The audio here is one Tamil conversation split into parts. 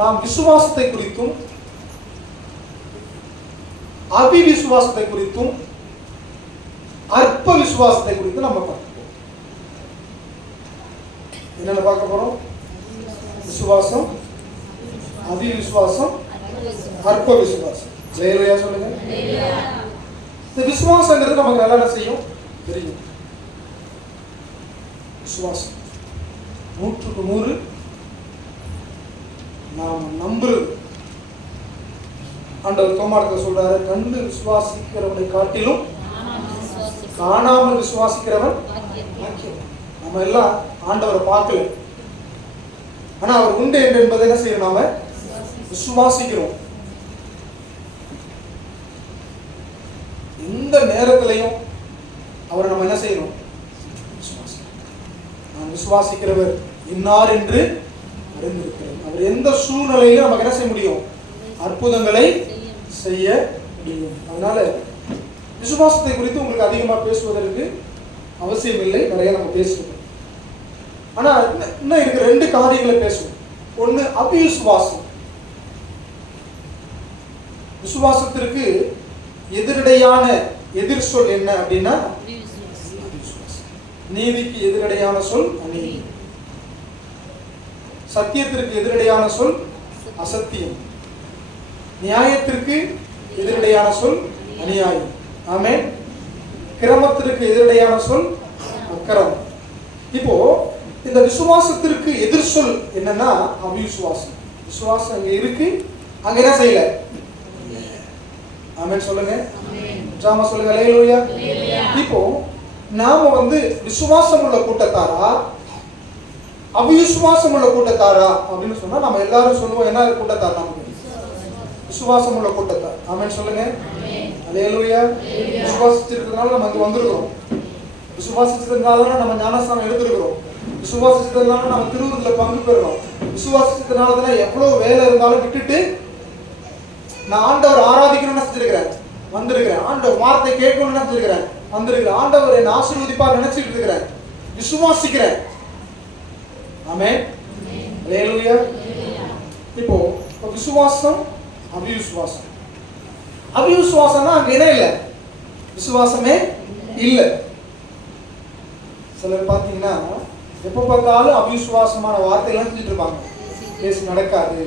நாம் விசுவாசத்தை குறித்தும் அவிவிசுவாசத்தை குறித்தும் அற்ப விசுவாசத்தை குறித்தும் நம்ம பார்ப்போம். என்னென்ன பார்க்க போறோம்? விசுவாசம், அவிவிசுவாசம், அற்ப விசுவாசம். ஹல்லேலூயா சொல்லுங்க. இந்த விசுவாசங்கிறது நமக்கு நல்லா என்ன செய்யும் தெரியும். விசுவாசம் 100க்கு 100 நாம் நம்புறது. ஆண்டவர் தோமாரத்தில் சொல்றாரு, கண்டு விசுவாசிக்கிறவனை காட்டிலும் காணாமல் விசுவாசிக்கிறவன். நம்ம எல்லாம் ஆண்டவரை பார்க்கல, ஆனா அவர் உண்டு என்பதை என்ன செய்யணும்? நாம விசுவாசிக்கிறோம். எந்த நேரத்திலையும் அவரை நம்ம என்ன செய்யணும்? நான் விசுவாசிக்கிறவர் இன்னார் என்று அறிந்திருக்கிறேன். அவர் எந்த சூழ்நிலையிலும் நமக்கு என்ன செய்ய முடியும்? அற்புதங்களை செய்ய முடியும். அதனால விசுவாசத்தை குறித்து உங்களுக்கு அதிகமாக பேசுவதற்கு அவசியம் இல்லை, நிறைய நம்ம பேசுவோம். ஆனா இன்னும் இருக்கு 2 காரியங்களை பேசுவோம். ஒண்ணு அவிசுவாசம். விசுவாசத்திற்கு எதிரடையான எதிர் சொல் என்ன அப்படின்னா நீதிக்கு எதிரடையான சொல் அநீதி, சத்தியத்திற்கு எதிரடையான சொல் அசத்தியம், நியாயத்திற்கு எதிரடையான சொல் அநியாயம். ஆமென். கிரமத்திற்கு எதிரடையான சொல் அக்கிரமம். இப்போ இந்த விசுவாசத்திற்கு எதிர் சொல் என்னன்னா அவிசுவாசம். விசுவாசம் அங்க இருக்கு, அங்க என்ன செய்யல? ஆமென் சொல்லுங்க. ஜாமா சொல்லுங்க. ஹல்லேலூயா. இப்போ நாம விசுவாசம் உள்ள கூட்டத்தாரா அவிசுவாசம் உள்ள கூட்டத்தாரா அப்படின்னு சொன்னா நம்ம எல்லாரும் சொல்லுவோம் என்ன கூட்டத்தார்? நமக்கு விசுவாசம் உள்ள கூட்டத்தார். ஆமென் சொல்லுங்க. ஹல்லேலூயா. விசுவாசிச்சிருக்கிறதுனால நம்ம இங்க வந்திருக்கிறோம். விசுவாசிச்சதுனால நம்ம ஞானஸ்நானம் எடுத்திருக்கிறோம். விசுவாசிச்சதுனால நம்ம திருவிருந்துல பங்கு பெறுறோம். விசுவாசிச்சதுனால தானே எவ்வளவு வேலை இருந்தாலும் விட்டுட்டு நான் ஆண்டவர் ஆராதிக்கணும்னு செஞ்சிருக்கிறேன், வந்திருக்கிறேன். ஆண்டவர் வார்த்தை கேட்கணும்னு நினைச்சிருக்கிறேன், வந்திருக்கிறேன். ஆண்டவர் என்னை ஆசீர்வதிப்பார் நினைச்சிட்டு இருக்கிறேன், விசுவாசிக்கிறேன். ஆமென். ஹல்லேலூயா. இப்போ விசுவாசம் அவிசுவாசம். அவிசுவாசம்னா அங்க என்ன இல்லை? விசுவாசமே இல்லை. சிலர் பார்த்தீங்கன்னா எப்ப பார்த்தாலும் அவிசுவாசமான வார்த்தையெல்லாம் செஞ்சுட்டு இருப்பாங்க. பேசி நடக்காது,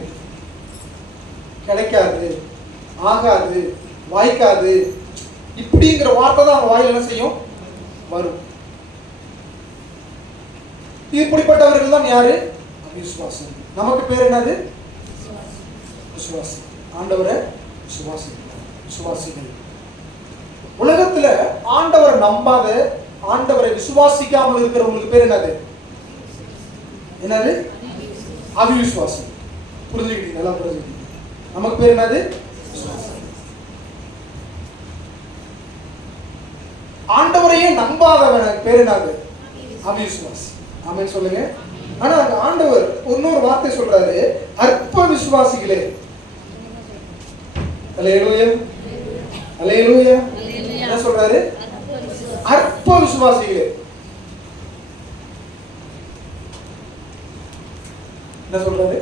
கிடைக்காது, ஆகாது, வாய்க்காது, இப்படிங்கிற வார்த்தை தான் அவங்க வாயில் என்ன செய்யும்? வரும். இப்படிப்பட்டவர்கள் தான் யாரு? அவிசுவாசம். நமக்கு பேர் என்னது? விசுவாசி. ஆண்டவரை விசுவாசி, விசுவாசிகள். உலகத்துல ஆண்டவரை நம்பாத, ஆண்டவரை விசுவாசிக்காமல் இருக்கிறவங்களுக்கு பேர் என்னது? என்னது? அவிசுவாசி. புரிஞ்சுக்கிட்டீங்க? நல்லா புரிஞ்சுக்கிட்டீங்க. நமக்கு பேர் என்னது? ஆண்டவரையே நம்பாதவனுக்கு பேர் என்னது? அவிசுவாசி. ஆமென் சொல்லுங்க. ஆனா ஆண்டவர் இன்னொரு வார்த்தை சொல்றாரு, அற்ப விசுவாசிகளே. ஹல்லேலூயா. ஹல்லேலூயா. என்ன சொல்றாரு? அற்ப விசுவாசிகளே. என்ன சொல்றாரு?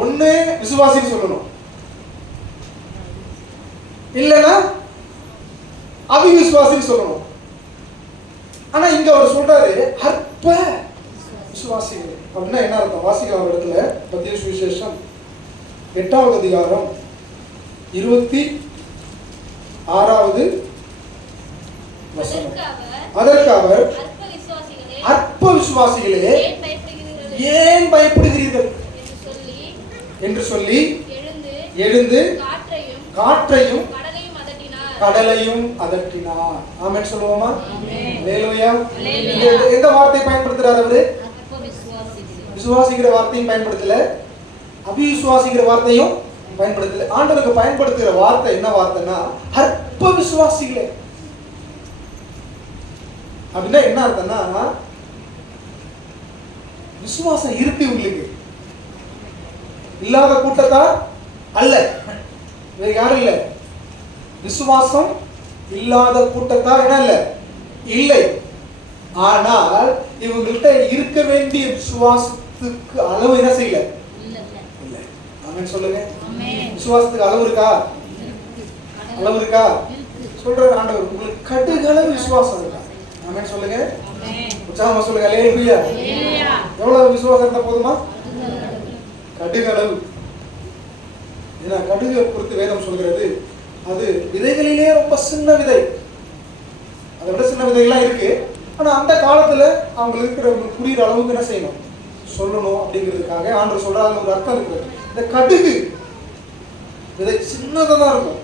ஒண்ணு விசுவாசின்னு சொல்லணும், இல்லைன்னா அவிசுவாசின்னு சொல்லணும். ஆனா இங்க அவர் சொல்றாரு அற்ப விசுவாசிகள். அப்படின்னா என்ன அர்த்தம்? வாசிக்கலாம் ஒரு இடத்துல. மத்திய சுவிசேஷம் 8வது அதிகாரம் 26வது வசனம். அதற்கு அவர், அற்ப விசுவாசிகளே ஏன் பயப்படுகிறீர்கள் என்று சொல்லி எழுந்து காற்றையும் கடலையும் அதட்டினார். ஆமென் சொல்லுவோமா? ஹல்லேலூயா. எந்த வார்த்தை பயன்படுத்துறார் அவரு? விசுவாசிக்கிற வார்த்தையும் பயன்படுத்தல, அவிசுவாசிக்கிற வார்த்தையும் பயன்படுத்தல. ஆண்டவருக்கு பயன்படுத்துகிற வார்த்தை என்ன வார்த்தைன்னா அற்ப விசுவாசிகளே. அப்படின்னா என்ன அர்த்தம்னா விசுவாசம் இருக்கு உங்களுக்கு, இல்லாத கூட்டத்தார் அல்ல, வேற யாரும் இல்ல. விசுவாசம் இல்லாத கூட்டத்தார் என்ன இல்ல? இல்லை. ஆனால் இவங்கள்ட்ட இருக்க வேண்டிய விசுவாசத்துக்கு அளவு என்ன செய்யல? ஆமென் சொல்லுங்க. விசுவாசத்துக்கு அளவு இருக்கா? அளவு இருக்கா? சொல்றாரு ஆண்டவர், உங்களுக்கு கடுகளவு விசுவாசம் இருக்கா? ஆமென் சொல்லுங்க. உற்சாகமா சொல்லுங்க. அல்லேலூயா. எவ்வளவு விசுவாசம் இருந்தா போதுமா? கடுகளவு. ஏன்னா கடுகை குறித்து வேதம் சொல்கிறது, அது விதைகளிலே ரொம்ப சின்ன விதை. அதை விட சின்ன விதைகள்லாம் இருக்கு. ஆனா அந்த காலத்துல அவங்களுக்கு இருக்கிற புரியுற அளவுக்கு என்ன செய்யணும், சொல்லணும் அப்படிங்கிறதுக்காக ஆண்டவர் சொல்றாங்க. ஒரு அர்த்தம் இருக்கு. இந்த கடுகு விதை சின்னதா தான் இருக்கும்.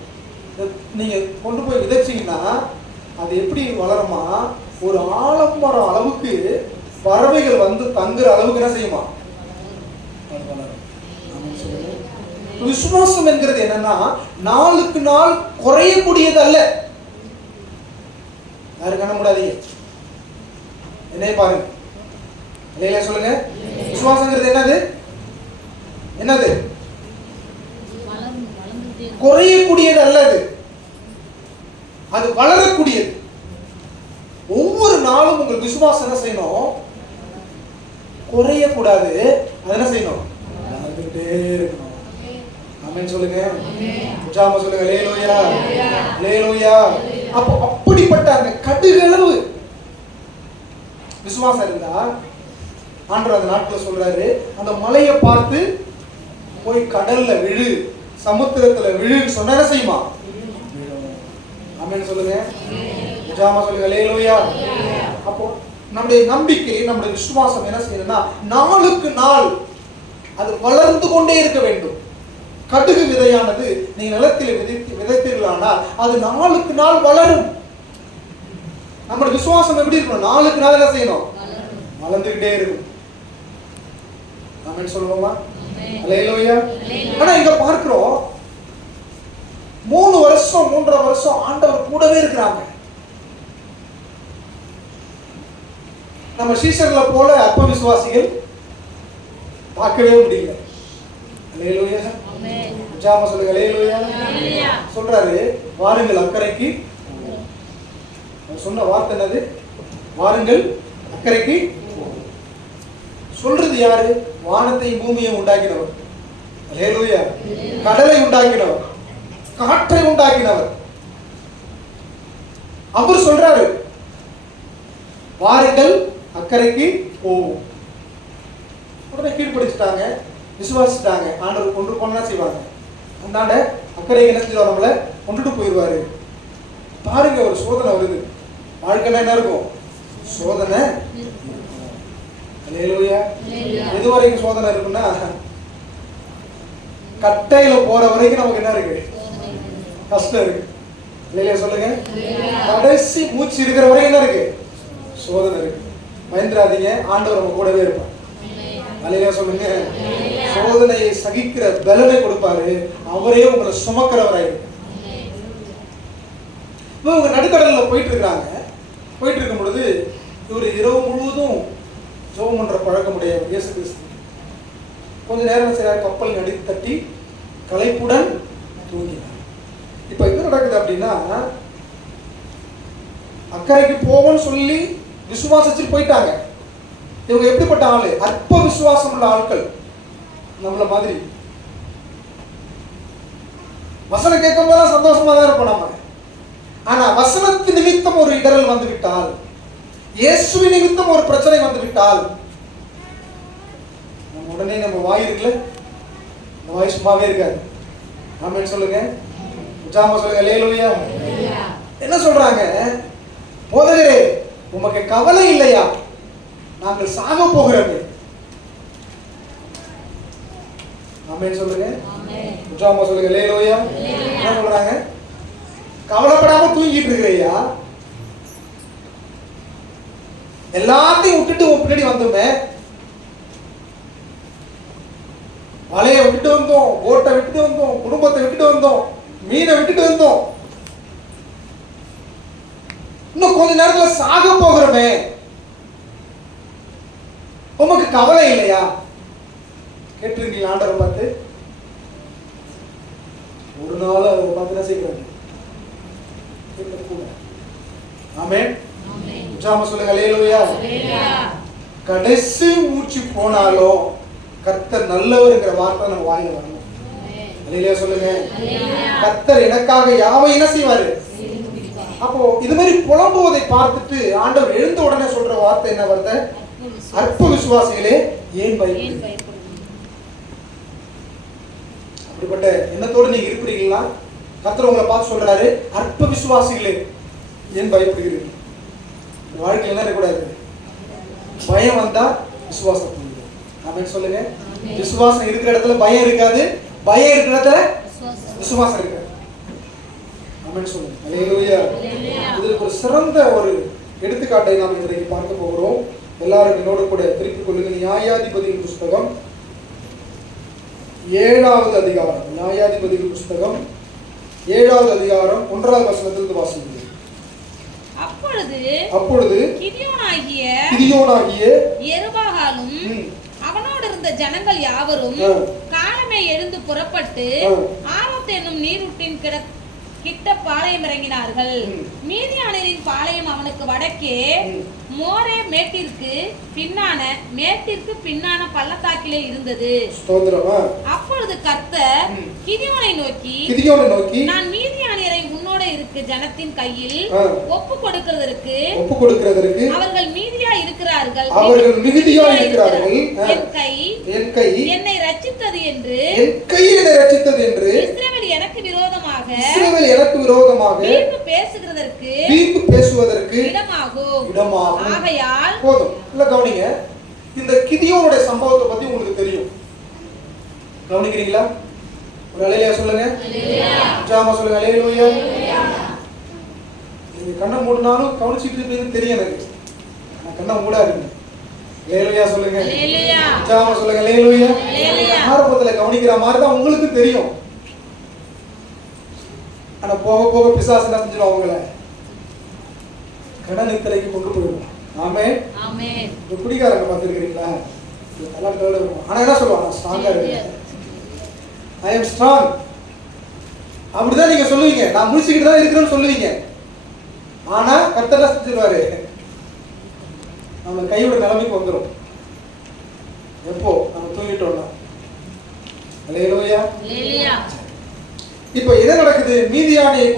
நீங்க கொண்டு போய் விதைச்சீங்கன்னா அது எப்படி வளருமா, ஒரு ஆலமரம் அளவுக்கு பறவைகள் வந்து தங்குற அளவுக்கு என்ன செய்யுமா, அது வளரும். விசுவாசம் என்கிறது என்னன்னா நாளுக்கு நாள் குறையக்கூடியது அல்ல. யாரும் காண முடியாதீங்க, என்னைய பாருங்க. இல்லையா சொல்லுங்க. விசுவாசங்கிறது என்னது? என்னது? குறையக்கூடியது அல்லது, அது வளரக்கூடியது. ஒவ்வொரு நாளும் உங்களுக்கு விசுவாசம் என்ன செய்யணும், குறையக்கூடாது. அது என்ன செய்யணும், வளர்ந்துட்டே இருக்கணும். ஆமென் சொல்லுங்க. உற்சாகமா சொல்லுங்க. அல்லேலூயா, அல்லேலூயா. அப்போ அப்படிப்பட்ட அந்த கடுகளவு விசுவாசம் இருந்தா ஆண்டவர் அந்த நாட்களை சொல்றாரு, அந்த மலையை பார்த்து போய் கடல்ல விழு, சமுத்திரத்துல விழுன்னு சொன்னா என்ன செய்யுமா? ஆமென் சொல்லுங்க. உற்சாகமா சொல்லுங்க. அல்லேலூயா. அப்போ நம்முடைய நம்பிக்கை, நம்முடைய விசுவாசம் என்ன செய்யணும்னா நாளுக்கு நாள் அது வளர்ந்து கொண்டே இருக்க வேண்டும். கடுகு விதையானது நீங்க நிலத்தில் விதைத்தீர்களானால் அது நாளுக்கு நாள் வளரும். நம்முடைய விசுவாசம் எப்படி இருக்கணும், நாளுக்கு நாள் என்ன செய்யணும், வளர்ந்துகிட்டே இருக்கும். ஆமென் சொல்லுவோமா? அல்லேலூயா. ஆனா இங்க பார்க்கிறோம் 3 வருஷம் 3.5 வருஷம் ஆண்டவர் கூடவே இருக்கிறாங்க. நம்ம சீஷர்களை போல அற்ப விசுவாசிகள் பார்க்கவே முடியல. அல்லேலூயா. உற்சாகமா சொல்லுங்க. அல்லேலூயா. சொல்றாரு, வாருங்கள் அக்கறைக்கு. சொன்ன வார்த்தை என்னது? வாருங்கள் அக்கறைக்கு. சொல்றது யாரு? வானத்தையும் பூமியையும் உண்டாக்கினவர். அல்லேலூயா. கடலை உண்டாக்கினவர், காற்றை உண்டாக்கினவர். அவர் சொல்றாரு, வாருங்கள் அக்கறைக்கு போவோம். உடனே கீழ்படிச்சுட்டாங்க, விசுவாசிட்டாங்க. ஆண்டவர் கொண்டு போனா செய்வாங்க. அந்தாண்ட அக்கறைக்கு என்ன செஞ்சு நம்மள கொண்டுட்டு போயிடுவாரு. பாருங்க, ஒரு சோதனை வருது. வாழ்க்கைனா என்ன இருக்கும்? சோதனை. அல்லேலூயா. எது வரைக்கும் சோதனை இருக்குன்னா, கட்டையில போற வரைக்கும் நமக்கு என்ன இருக்கு? கஷ்டம் இருக்கு. இல்லையா சொல்லுங்க. கடைசி மூச்சு இருக்கிற வரைக்கும் என்ன இருக்கு? சோதனை இருக்கு. பயந்துராதீங்க, ஆண்டவர் நம்ம கூடவே இருப்பார். அல்லேலூயா சொல்லுங்க. சோதனையை சகிக்கிற பலனை கொடுப்பாரு. அவரே உங்களை சுமக்கிறவராயிருக்கு. இவங்க நடுக்கடல்ல போயிட்டு இருக்காங்க. போயிட்டு இருக்கும் பொழுது இவர் இரவு முழுவதும் ஜெபம் பண்ற பழக்கமுடைய இயேசு கிறிஸ்து கொஞ்ச நேரம் செய்யறாரு, கப்பல் நடி தட்டி களைப்புடன் தூங்கினார். இப்ப என்ன நடக்குது அப்படின்னா, அக்கறைக்கு போவோம்னு சொல்லி விசுவாசிச்சு போயிட்டாங்க. இவங்க எப்படிப்பட்ட ஆளு? அற்ப விசுவாசம் உள்ள ஆட்கள். நம்மள மாதிரி வசனம் கேட்கும் போது சந்தோஷமா தான் இருப்போம் நம்ம. ஆனா வசனத்து நிமித்தம் ஒரு இடரல் வந்து விட்டால், இயேசுவின் நிமித்தம் ஒரு பிரச்சனை வந்து விட்டால், நம்ம உடனே நம்ம வாய் இருக்குல்ல, இந்த வாய் சும்மாவே இருக்காது. ஆமென் சொல்லுங்க. உற்சாகமா சொல்லுங்க. அல்லேலூயா. என்ன சொல்றாங்க? போதகரே, உமக்கு கவலை இல்லையா? நாங்கள் சாக போகிறோம். ஆமென் சொல்லுங்க. உற்சாகமா சொல்லுங்க. அல்லேலூயா. என்ன சொல்றாங்க? கவலைப்படாம தூங்கிட்டு இருக்கிறையா? எல்லாத்தையும் விட்டுட்டு உன் பின்னாடி வந்தோமே. வலையை விட்டுட்டு வந்தோம், ஓட்டை விட்டுட்டு வந்தோம், குடும்பத்தை விட்டுட்டு வந்தோம், மீனை விட்டுட்டு வந்தோம். இன்னும் கொஞ்ச நேரத்துல சாக போகிறோமே, உமக்கு கவலை இல்லையா? கேட்டிருக்கீங்களா ஆண்டவரை பார்த்து? ஒரு நாள் அவரை பார்த்து என்ன செய்யறாங்க? ஆமென். உற்சாகமா சொல்லுங்க. அல்லேலூயா. கடைசி மூச்சு போனாலும் கர்த்தர் நல்லவர்ங்கிற வார்த்தை நம்ம வாயில வரணும். அல்லேலூயா சொல்லுங்க. கர்த்தர் எனக்காக யாவை என்ன செய்வாரு? அப்போ இது மாதிரி புலம்புவதை பார்த்துட்டு ஆண்டவர் எழுந்த உடனே சொல்ற வார்த்தை என்ன வருது? அற்ப விசுவாசிகளே ஏன் பயப்படுறீங்க? அப்படிப்பட்ட எண்ணத்தோடு நீங்க இருக்கிறீங்களா? கர்த்தர் உங்களை பார்த்து சொல்றாரு, அற்ப விசுவாசிகளே ஏன் பயப்படுகிறீர்கள்? வாழ்க்கையில் என்ன இருக்கக்கூடாது? பயம் வந்தா விசுவாசம் போயிடும். ஆமென் சொல்லுங்க. விசுவாசம் இருக்கிற இடத்துல பயம் இருக்காது, பயம் இருக்கிற இடத்துல விசுவாசம் இருக்காது. ஆமென் சொல்லுங்க. அல்லேலூயா. இதுக்கு ஒரு சிறந்த ஒரு எடுத்துக்காட்டை நாம் இன்றைக்கு பார்க்க போகிறோம். எல்லாரும் என்னோட கூட திருப்பிக் கொள்ளுங்க. நியாயாதிபதியின் புஸ்தகம் 7வது அதிகாரம். நியாயாதிபதியின் புஸ்தகம் 7வது அதிகாரம் 1வது வசனத்திலிருந்து வாசிக்கிறேன். அப்பொழுது கிதியோனாகிய யெருபாகாலும் அவனோடு இருந்த ஜனங்கள் யாவரும் காலமே எழுந்து புறப்பட்டு ஆரோத் என்னும் நீரூற்றின் கிட்ட பாளையம் இறங்கினார்கள். மீதியானரின் பாளையம் அவனுக்கு வடக்கே மோரே மேட்டிற்கு பின்னான பள்ளத்தாக்கிலே இருந்தது. அப்பொழுது கர்த்தர் கிதியோனை நோக்கி நான் மீதியானியரை உன்னோட இருக்க ஜனத்தின் கையில் ஒப்பு கொடுக்கிறதற்கு அவர்கள் மீதியா இருக்கிறார்கள். என் கை என்னை ரட்சித்தது என்று இஸ்ரவேல் எனக்கு விரோதமாக தீர்ப்பு பேசுவதற்கு இடமாகும். ஆகையால் போதும். இல்ல கவனிங்க, இந்த கிதியோனுடைய சம்பவத்தை பத்தி உங்களுக்கு தெரியும். கவனிக்கிறீங்களா? ஒரு அல்லேலூயா சொல்லுங்க. ஜாமா சொல்லுங்க. அல்லேலூயா. நீங்க கண்ணை மூடினாலும் கவனிச்சிட்டு இருப்பீங்கன்னு தெரியும் எனக்கு. நான் கண்ணை மூடாதீங்க. அல்லேலூயா சொல்லுங்க. ஜாமா சொல்லுங்க. அல்லேலூயா. ஆரம்பத்துல கவனிக்கிற மாதிரி தான் உங்களுக்கு தெரியும். ஆனா போக போக பிசாசு என்ன செஞ்சிடும்? அவங்கள கடன் நித்திரைக்கு கொண்டு போயிடும். ஆமென். குடிகாரங்க பார்த்துருக்கிறீங்களா? ஆனா என்ன சொல்லுவாங்க? ஸ்ட்ராங்கா இருக்கு. I am strong. அப்படிதான் நீங்க சொல்லுவீங்க. நான் முடிச்சுக்கிட்டு தான் இருக்கிறேன்னு சொல்லுவீங்க. ஆனா கர்த்தர் என்ன செஞ்சிருவாரு? நம்ம கையோட நிலைமைக்கு வந்துடும். எப்போ? நம்ம தூங்கிட்டோம்னா. அல்லேலூயா. இப்போ என்ன நடக்குது? மீதியானியரை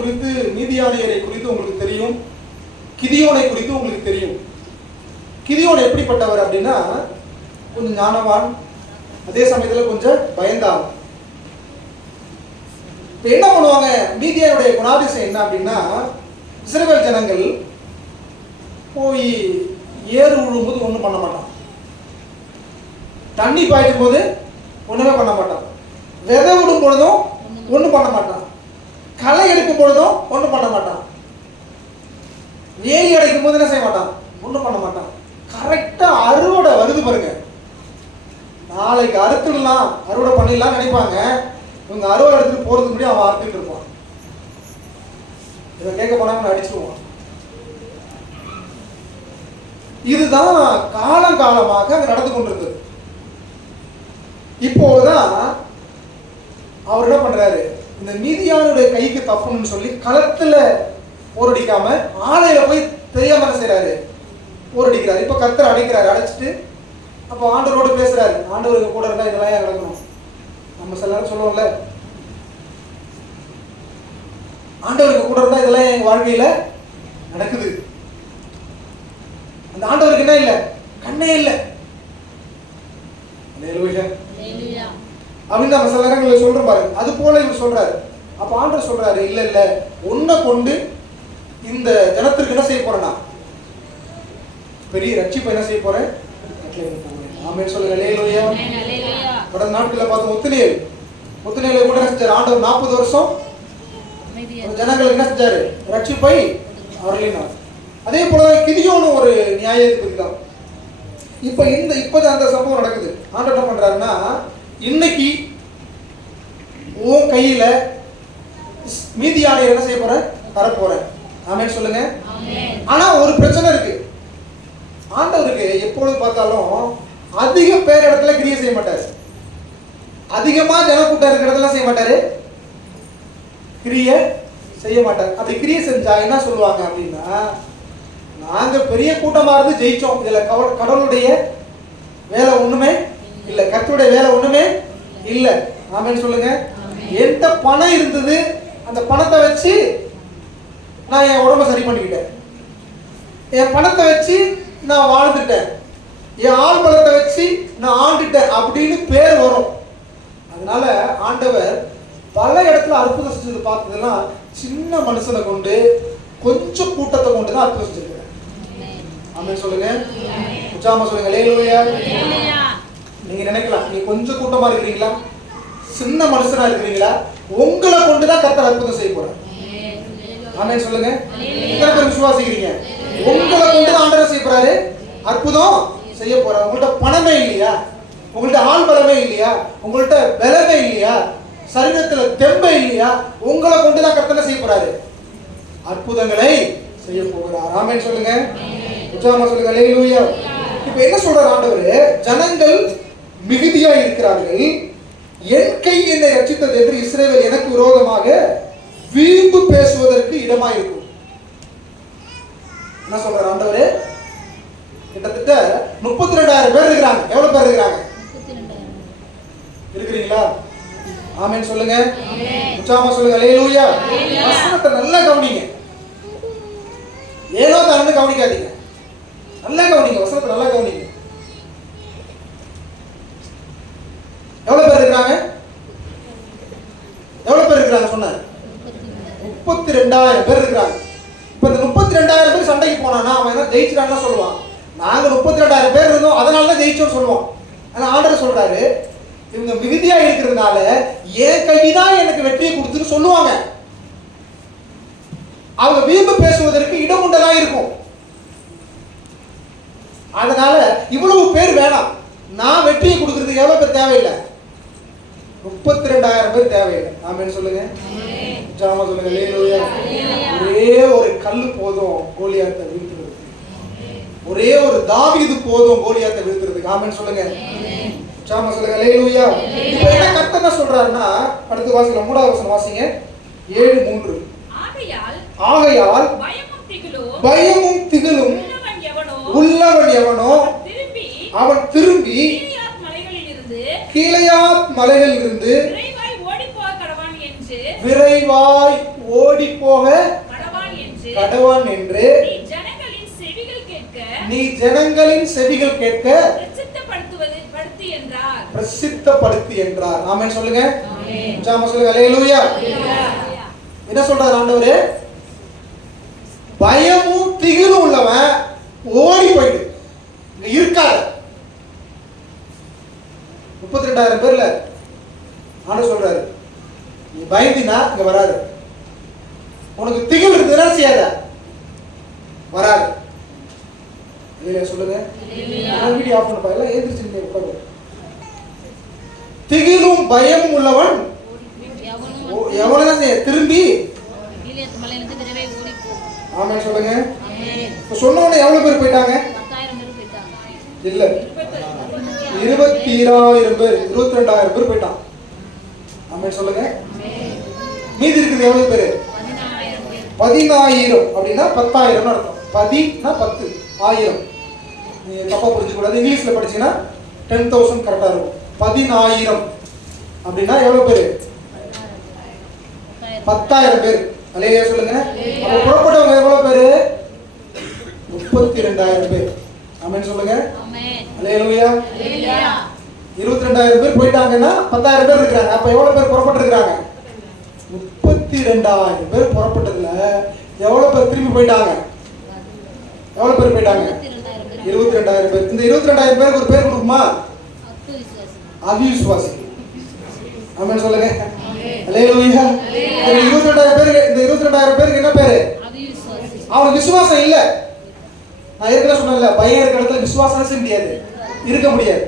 குறித்து உங்களுக்கு தெரியும். கிதியோனை குறித்து உங்களுக்கு தெரியும். கிதியோன் எப்படிப்பட்டவர் அப்படின்னா, கொஞ்சம் ஞானவான், அதே சமயத்துல கொஞ்சம் பயந்தார். இப்ப என்ன பண்ணுவாங்க? மீதியானுடைய குணாதிசயம் என்ன அப்படின்னா, இஸ்ரவேல் ஜனங்கள் போய் ஏறு உழும்போது ஒண்ணும் பண்ண மாட்டான், தண்ணி பாய்ச்சும் போது ஒண்ணுமே பண்ண மாட்டான், விதை விடும் பொழுதும் ஒண்ணும் பண்ண மாட்டான், களை எடுக்கும் பொழுதும் ஒண்ணும் பண்ண மாட்டான், வேலி அடைக்கும் போது என்ன செய்ய மாட்டான்? ஒண்ணும் பண்ண மாட்டான். கரெக்டா அறுவடை வருது பாருங்க. நாளைக்கு அறுத்துடலாம், அறுவடை பண்ணிடலாம் நினைப்பாங்க. இவங்க அறுவடை எடுத்துட்டு போறதுக்கு முன்னாடி அவன் அறுத்துட்டு இருப்பான். இவன் கேட்க போனாங்க அடிச்சிருவான். இதுதான் காலம் காலமாக அங்க நடந்து கொண்டிருந்தது. இப்போதான் அவர் என்ன பண்றாரு? இந்த மீதியானுடைய கைக்கு தப்புன்னு சொல்லி களத்துல போரடிக்காம ஆலையில போய் தெரியாம என்ன செய்யறாரு? போரடிக்கிறாரு. இப்ப கர்த்தர் அடைக்கிறாரு. அடைச்சிட்டு அப்ப ஆண்டவரோடு பேசுறாரு. ஆண்டவருக்கு கூட இருந்தா இதெல்லாம் ஏன் நடக்கணும்? நம்ம சில நேரம் சொல்லுவோம்ல, ஆண்டவருக்கு கூட இருந்தா இதெல்லாம் என் வாழ்க்கையில நடக்குது. அந்த ஆண்டவருக்கு என்ன இல்ல? கண்ணே இல்ல. அப்படின்னு நம்ம சில நேரங்களில் சொல்றோம் பாருங்க. அது போல இவர் சொல்றாரு. அப்ப ஆண்டவர் சொல்றாரு, இல்ல இல்ல, உன்னை கொண்டு இந்த ஜனத்திற்கு என்ன செய்ய போறேன்னா பெரிய ரட்சிப்பை என்ன செய்ய போறேன்? ஆமென் சொல்லுங்க. அல்லேலூயா. கடந்த நாட்கள்ல பார்த்த முத்துநேலை கூட என்ன செஞ்சாரு? ஆண்டவர் 40 வருஷம் ஜனங்களுக்கு என்ன செஞ்சாரு? ரட்சிப்பை அருளினார். அதே போல கிதியோனும் ஒரு நியாயாதிபதி தான். இப்பதான் அந்த சம்பவம் நடக்குது. ஆண்டவர் என்ன பண்றாருன்னா, இன்னைக்கு உன் கையில மீதியானியரை என்ன செய்ய போறேன்? தரப்போறேன். ஆமென் சொல்லுங்க. ஆனா ஒரு பிரச்சனை இருக்கு. ஆண்டவருக்கு எப்பொழுது பார்த்தாலும் அதிக பேர் இடத்துல கிரியை செய்ய மாட்டாரு. அதிகமா ஜனக்கூட்டம் இருக்கிற இடத்துல செய்ய மாட்டாரு, கிரியை செய்ய மாட்டாரு. அப்படி கிரியை செஞ்சா என்ன சொல்லுவாங்க அப்படின்னா, நாங்க பெரிய கூட்டமா இருந்து ஜெயிச்சோம், இதுல கடவுளுடைய வேலை ஒண்ணுமே இல்ல, கர்த்தருடைய வேலை ஒண்ணுமே இல்ல. ஆமென் சொல்லுங்க. என்கிட்ட பணம் இருந்தது, அந்த பணத்தை வச்சு நான் என் உடம்ப சரி பண்ணிக்கிட்டேன், என் பணத்தை வச்சு நான் வாழ்ந்துட்டேன், என் ஆள் பலத்தை வச்சு நான் ஆண்டுட்டேன் அப்படின்னு பேர் வரும். அதனால ஆண்டவர் பல இடத்துல அற்புதம் செஞ்சது பார்த்ததெல்லாம் சின்ன மனுஷனை கொண்டு, கொஞ்சம் கூட்டத்தை கொண்டு தான் அற்புதம் செஞ்சிருக்கிறார். ஆமென் சொல்லுங்க, உச்சாம சொல்லுங்க அல்லேலூயா. நீங்க நினைக்கலாம், நீங்க கொஞ்சம் கூட்டமா இருக்கிறீங்களா, சின்ன மனுஷனா இருக்கிறீங்களா, உங்களை கொண்டுதான் கர்த்தர் அற்புதம் செய்ய போறார். ஆமென் சொல்லுங்க. எத்தனை பேர் விசுவாசிக்கிறீங்க? உங்களை கொண்டுதான் ஆண்டவர் செய்ய போறாரு, அற்புதம் செய்ய போறாரு. உங்கள்ட்ட பணமே இல்லையா, உங்கள்ட்ட ஆள் பலமே இல்லையா, உங்கள்ட்ட பலமே இல்லையா, சரீரத்துல தெம்பே இல்லையா, உங்களை கொண்டுதான் கர்த்தர் செய்ய போறாரு, அற்புதங்களை செய்ய போகிறார். ஆமென் சொல்லுங்க, உச்சாம சொல்லுங்க அல்லேலூயா. இப்ப என்ன சொல்றார் ஆண்டவர்? ஜனங்கள் மிகுதியா இருக்கிறார்கள், என் கை என்னை ரட்சித்தது என்று இஸ்ரவேல் எனக்கு விரோதமாக வீம்பு பேசுவதற்கு இடமா இருக்கும். என்ன சொல்றார் ஆண்டவர்? கிட்டத்தட்ட 32,000 பேர் இருக்கிறாங்க. எவ்வளவு பேர் இருக்கிறாங்க? இருக்கிறீங்களா? ஆமென் சொல்லுங்க, உச்சாம சொல்லுங்க அல்லேலூயா. வசனத்தை நல்லா கவனிங்க, ஏனோ தானே கவனிக்காதீங்க, நல்லா கவனிங்க, வசனத்தை நல்லா கவனிங்க. எவ்வளவு பேர் இருக்கிறாங்க? எவ்வளவு பேர் இருக்கிறாங்க சொன்னார்? 32,000 பேர் இருக்கிறாங்க. இப்ப இந்த 32,000 பேர் சண்டைக்கு போனானா அவன் என்ன ஜெயிச்சிட்டான்னு சொல்லுவான். நாங்க 32,000 பேர் இருந்தோம், அதனால தான் ஜெயிச்சோம்னு சொல்லுவோம். ஆனா ஆண்டவர் சொல்றாரு, இவங்க மிகுதியா இருக்கிறதுனால என் கைதான் எனக்கு வெற்றியை கொடுத்துன்னு சொல்லுவாங்க. அவங்க வீம்பு பேசுவதற்கு இடம் உண்டதா இருக்கும். அதனால இவ்வளவு பேர் வேணாம், நான் வெற்றியை கொடுக்கறதுக்கு எவ்வளவு பேர் தேவையில்லை? 32,000 பேர் தேவையில்லை. ஆமென் சொல்லுங்க, ஜாமா சொல்லுங்க அல்லேலூயா. ஒரே ஒரு கல்லு போதும் கோலியாத்தை வீழ்த்துறதுக்கு, ஒரே ஒரு தாவீது போதும் கோலியாத்தை வீழ்த்துறதுக்கு. ஆமென் சொல்லுங்க, ஜாமா சொல்லுங்க அல்லேலூயா. இப்போ என்ன கர்த்தர் என்ன சொல்றாருன்னா, அடுத்த வாசிங்க, 3வது வசனம் வாசிங்க, 7:3. ஆகையால் பயமும் திகிலும் உள்ளவன் எவனோ அவன் திரும்பி கீலேயாத் மலைகளிலிருந்து விரைவாய் ஓடி போக கடவான் என்று நீ ஜனங்களின் செவிகள் கேட்க பிரசித்தப்படுத்து என்றார். ஆமென் சொல்லுங்க, உச்சாம சொல்லுங்க அல்லேலூயா. என்ன சொல்றாரு ஆண்டவரே? பயமும் திகிலும் உள்ளவன் ஓடி போயிடு, இங்க இருக்காத. 32,000 பேர்ல ஆண்டவர் சொல்றாரு, நீ பயந்தினா இங்க வராது, உனக்கு திகில் இருக்குதுன்னா செய்யாத, வராது. இல்லையா சொல்லுங்க, வீடியோ ஆஃப் பண்ண பாருங்க, எந்திரிச்சு உட்காரு. திகிலும் பயமும் உள்ளவன் எவன திரும்பி. ஆமென் சொல்லுங்க. சொன்னவனே எவ்வளவு பேர் போயிட்டாங்க? இல்ல, 21,000 பேர், 22,000 பேர் போயிட்டான். ஆமென் சொல்லுங்க. மீதி இருக்குது எவ்வளவு பேரு? 10,000 அப்படின்னா 10,000 அர்த்தம். 10னா 10, 1000. நீங்க தப்பா புரிஞ்சுக்க கூடாது. இங்கிலீஷ்ல படிச்சீங்கன்னா 10,000 கரெக்டா இருக்கும். 10,000 அப்படின்னா எவ்வளவு பேரு? 10,000 பேர். அல்லேலூயா சொல்லுங்க. அப்ப புறப்பட்டவங்க எவ்வளவு பேரு? 32,000 பேர். ஆமென் சொல்லுங்க. அல்லேலூயா. 22,000 பேர் போயிட்டாங்கன்னா 10,000 பேர் இருக்காங்க. அப்ப எவ்வளவு பேர் புறப்பட்டு இருக்காங்க? 32,000 பேர் புறப்பட்டதுல எவ்வளவு பேர் திரும்பி போயிட்டாங்க? எவ்வளவு பேர் போயிட்டாங்க? 22,000 பேர். இந்த 22,000 பேருக்கு ஒரு பேர் கொடுக்குமா? அவிசுவாசி. ஆமென் சொல்லுங்க. அல்லேலூயா. இந்த 22,000 பேருக்கு என்ன பேரு? அவனுக்கு விசுவாசம் இல்ல. நான் ஏற்கனவே சொன்னேன்ல, பயம் இருக்கிற இடத்துல விசுவாசம் செய்ய முடியாது, இருக்க முடியாது.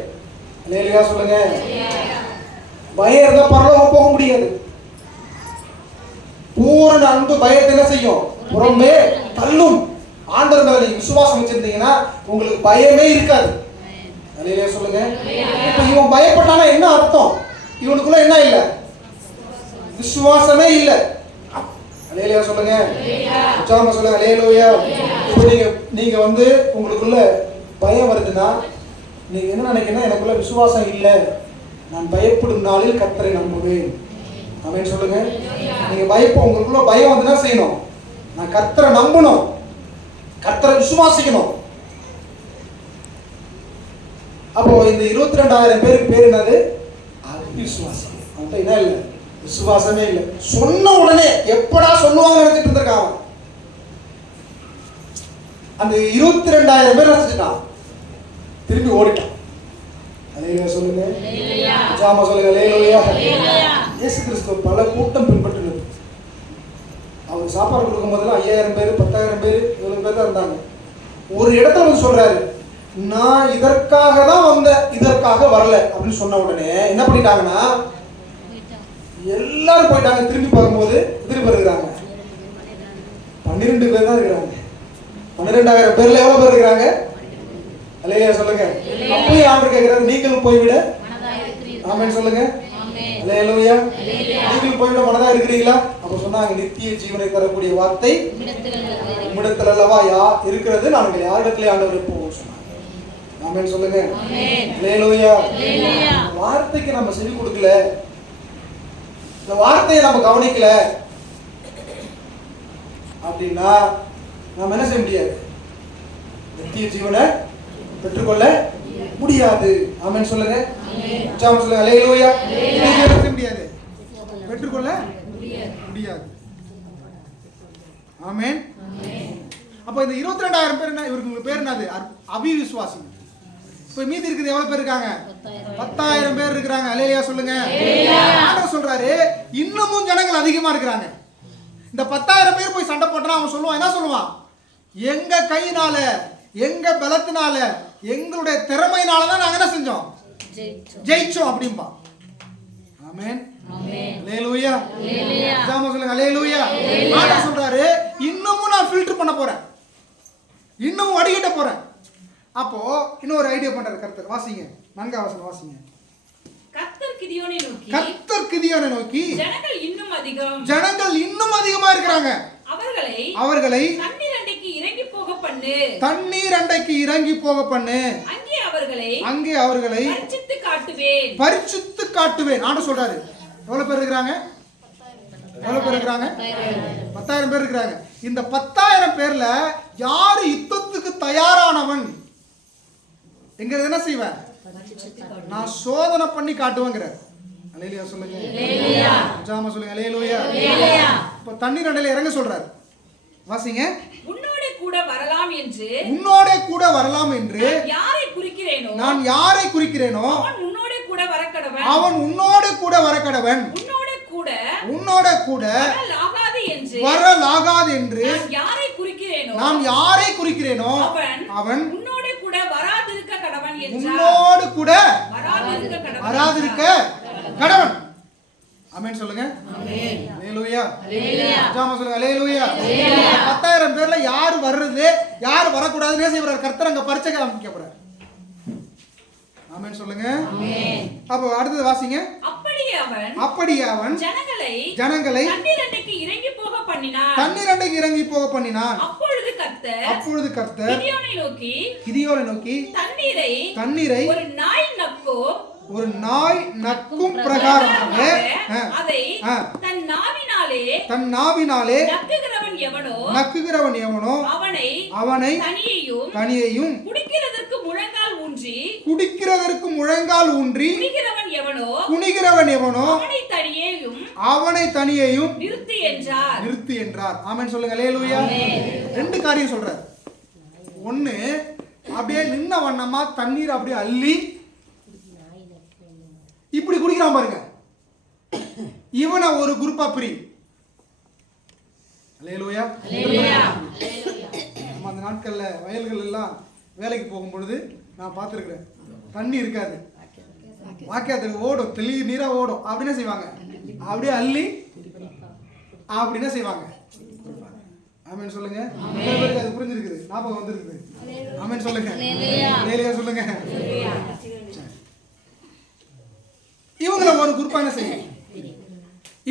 அல்லேலூயா சொல்லுங்க. பயம் இருந்தா பரலோகம் போக முடியாது. பூரண அன்பு பயத்தை என்ன செய்யும்? புறமே தள்ளும். ஆண்டவர் மேல நீங்க விசுவாசம் வச்சிருந்தீங்கன்னா உங்களுக்கு பயமே இருக்காது. அல்லேலூயா சொல்லுங்க. இப்ப இவன் பயப்பட்டானா என்ன அர்த்தம்? இவனுக்குள்ள என்ன இல்ல? விசுவாசமே இல்ல. அல்லேலூயா சொல்லுங்க. உச்சாம சொல்லுங்க அல்லேலூயா. இப்போ நீங்க வந்து உங்களுக்குள்ள பயம் வருதுன்னா நீங்க என்ன நினைக்கணும்? எனக்குள்ள விசுவாசம் இல்ல, நான் பயப்படும் நாளில் கர்த்தரை நம்புவேன். ஆமென் சொல்லுங்க. நீங்க பயப்போ உங்களுக்குள்ள பயம் வந்து என்ன செய்யணும்? நான் கர்த்தரை நம்பணும், கர்த்தரை விசுவாசிக்கணும். அப்போ இந்த 22,000 பேருக்கு பேர் என்னது? அவிசுவாசி. அவன் என்ன இல்லை, விசுவாசமே இல்லை. சொன்ன உடனே எப்படா சொல்லுவாங்க நினைச்சிட்டு இருந்திருக்கான். அந்த 22,000 பேர் நினைச்சிட்டான், திரும்பி ஓடிட்டான். அல்லேலூயா சொல்லுங்க. ஜாமா சொல்லுங்க. அல்லேலூயா. இயேசு கிறிஸ்து பல கூட்டம் பின்பற்றினது. அவர் சாப்பாடு கொடுக்கும் போதெல்லாம் 5,000 பேர் 10,000 பேர் இவ்வளவு பேர் தான் இருந்தாங்க. ஒரு இடத்துல வந்து சொல்றாரு, நான் இதற்காக தான் வந்தேன், இதற்காக வரல அப்படின்னு சொன்ன உடனே என்ன பண்ணிட்டாங்கன்னா எல்லாரும் போயிட்டாங்க. திரும்பி பார்க்கும்போது எத்தனை பேர் இருக்கிறாங்க? 12 பேர் தான் இருக்கிறாங்க. 12,000 பேர்ல எவ்வளவு பேர் இருக்கிறாங்க? அல்லேலூயா சொல்லுங்க. அப்பயும் ஆண்டவர் கேட்கிறாரு, நீங்களும் போய்விட ஆமென் சொல்லுங்க. அல்லேலூயா. நீங்களும் போய்விட மனதா இருக்கிறீங்களா? அப்ப சொன்னாங்க, நித்திய ஜீவனை தரக்கூடிய வார்த்தை உம்மிடத்தில் அல்லவா இருக்கிறது, நாங்கள் யாரிடத்திலே ஆண்டவர் போவோம் சொன்னாங்க. ஆமென் சொல்லுங்க. அல்லேலூயா. வார்த்தைக்கு நம்ம செவி கொடுக்கல, இந்த வார்த்தையை நம்ம கவனிக்கல அப்படின்னா நம்ம என்ன செய்ய முடியாது? நித்திய ஜீவனை பெற்றுக்கொள்ள முடியாது. ஆமென் சொல்லுங்க. சொல்லுங்க. அல்லேலூயா. முடியாது, பெற்றுக்கொள்ள முடியாது. ஆமென். அப்ப இந்த 22,000 பேர் என்ன? இவருக்கு பேர் என்னது? அவிசுவாசி. இப்ப மீதி இருக்குது எவ்வளவு பேர் இருக்காங்க? 10,000 பேர் இருக்கிறாங்க. அல்லேலூயா சொல்லுங்க. ஆண்டவர் சொல்றாரு, இன்னமும் ஜனங்கள் அதிகமா இருக்கிறாங்க. இந்த 10,000 பேர் போய் சண்டை போட்டா அவன் சொல்லுவான், என்ன சொல்லுவான்? எங்க கையினால, எங்க பலத்தினால, எங்களுடைய திறமையினால தான் நாங்க என்ன செஞ்சோம்? ஜெயிச்சோம் அப்படிம்பா. ஆமென். அல்லேலூயா. ஜாமா சொல்லுங்க. அல்லேலூயா. ஆண்டவர் சொல்றாரு, இன்னமும் நான் ஃபில்டர் பண்ண போறேன், இன்னமும் வடிகட்ட போறேன். அப்போ இன்னொரு ஐடியா பண்றாரு கர்த்தர். வாசிங்க, நன்கா வாசிங்க. கர்த்தர் கிதியோனை நோக்கி ஜனங்கள் இன்னும் அதிகமா இருக்கிறாங்க, அவர்களை தண்ணீர் அண்டைக்கு இறங்கி போக பண்ணு, அங்கே அவர்களை பரிசுத்து காட்டுவேன். ஆண்டவர் சொல்றாரு. எவ்வளவு பேர் இருக்கிறாங்க? 10,000 பேர் இருக்கிறாங்க. இந்த 10,000 பேர்ல யாரு யுத்தத்துக்கு தயாரானவன் என்கிறது என்ன செய்வேன்? நான் சோதனை பண்ணி காட்டுவேங்கிறார். அல்லேலூயா சொல்லுங்க. ஜாமா சொல்லுங்க. அல்லேலூயா. இப்ப தண்ணீர் அண்டையில இறங்க சொல்றாரு. வாசிங்க. உன்னோட கூட வரலாம் என்று நான் யாரை குறிக்கிறேனோ அவன் உன்னோட கூட வரக்கடவன். உன்னோட கூட வரலாகாது என்று நான் யாரை குறிக்கிறேனோ அவன் உன்னோடு கூட வராதிருக்க கடவன். ஆமென் சொல்லுங்க. அல்லேலூயா. ஜாமா சொல்லுங்க. அல்லேலூயா. 10,000 பேர்ல யார் வர்றது, யார் வரக்கூடாதுன்னு செய்யறாரு கர்த்தர். அங்க பரிச்சை காமிக்க போறார். ஆமென் சொல்லுங்க. அப்போ அடுத்தது வாசிங்க. அப்படியே அவன் ஜனங்களை தண்ணீர் அண்டைக்கு இறங்கி போக பண்ணினான். அப்பொழுது கர்த்தர் கிதியோனை நோக்கி தண்ணீரை ஒரு நாய் நக்கும் பிரகாரமாக தன் நாவினாலே நக்குகிறவன் எவனோ அவனை தனியையும் குடிக்கிறதற்கு முழங்கால் ஊன்றி குனிகிறவன் எவனோ அவனை தனியையும் நிறுத்தி என்றார். ஆமென் சொல்லுங்க. அல்லேலூயா. 2 காரியம் சொல்றார். ஒண்ணு, அப்படியே நின்ன வண்ணமா தண்ணீர் அப்படியே அள்ளி இப்படி குடிக்கிறான் பாருங்க. இவனை ஒரு குரூப்பா பிரி. அல்லேலூயா. நம்ம அந்த நாட்கள்ல வயல்கள் எல்லாம் வேலைக்கு போகும் பொழுது நான் பார்த்துருக்கிறேன், தண்ணி இருக்காது, வாக்கியத்துக்கு ஓடும், தெளி நீரா ஓடும். அப்படின்னா செய்வாங்க, அப்படியே அள்ளி அப்படின்னா செய்வாங்க. ஆமென் சொல்லுங்க. அது புரிஞ்சிருக்குது, ஞாபகம் வந்திருக்குது. ஆமென் சொல்லுங்க. அல்லேலூயா சொல்லுங்க. இவங்கள ஒரு குரூப்பா என்ன செய்யும்,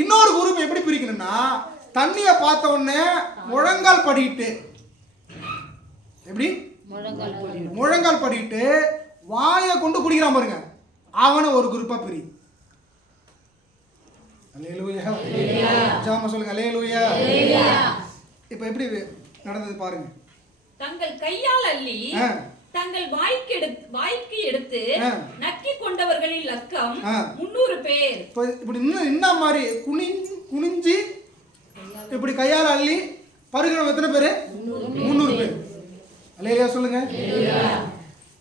இன்னொரு குரூப் எப்படி பிரிக்கணும்னா, தண்ணியை பார்த்த உடனே முழங்கால் படிட்டு, எப்படி முழங்கால் படிட்டு வாயை கொண்டு குடிக்கிறான் பாருங்க, அவனை ஒரு குரூப்பா பிரி. அல்லேலூயா. ஜாம சொல்லுங்க அல்லேலூயா. இப்போ எப்படி நடந்தது பாருங்க. தங்கள் கையால் அள்ளி தங்கள் வாய்க்கு எடுத்து நக்கி கொண்டவர்களின் லக்கம் 300 பேர். இப்படி என்ன மாதிரி குனிஞ்சி இப்படி கையால் அள்ளி பருகிறவங்க எத்தனை பேரு? 300 பேர். அல்லேலூயா சொல்லுங்க.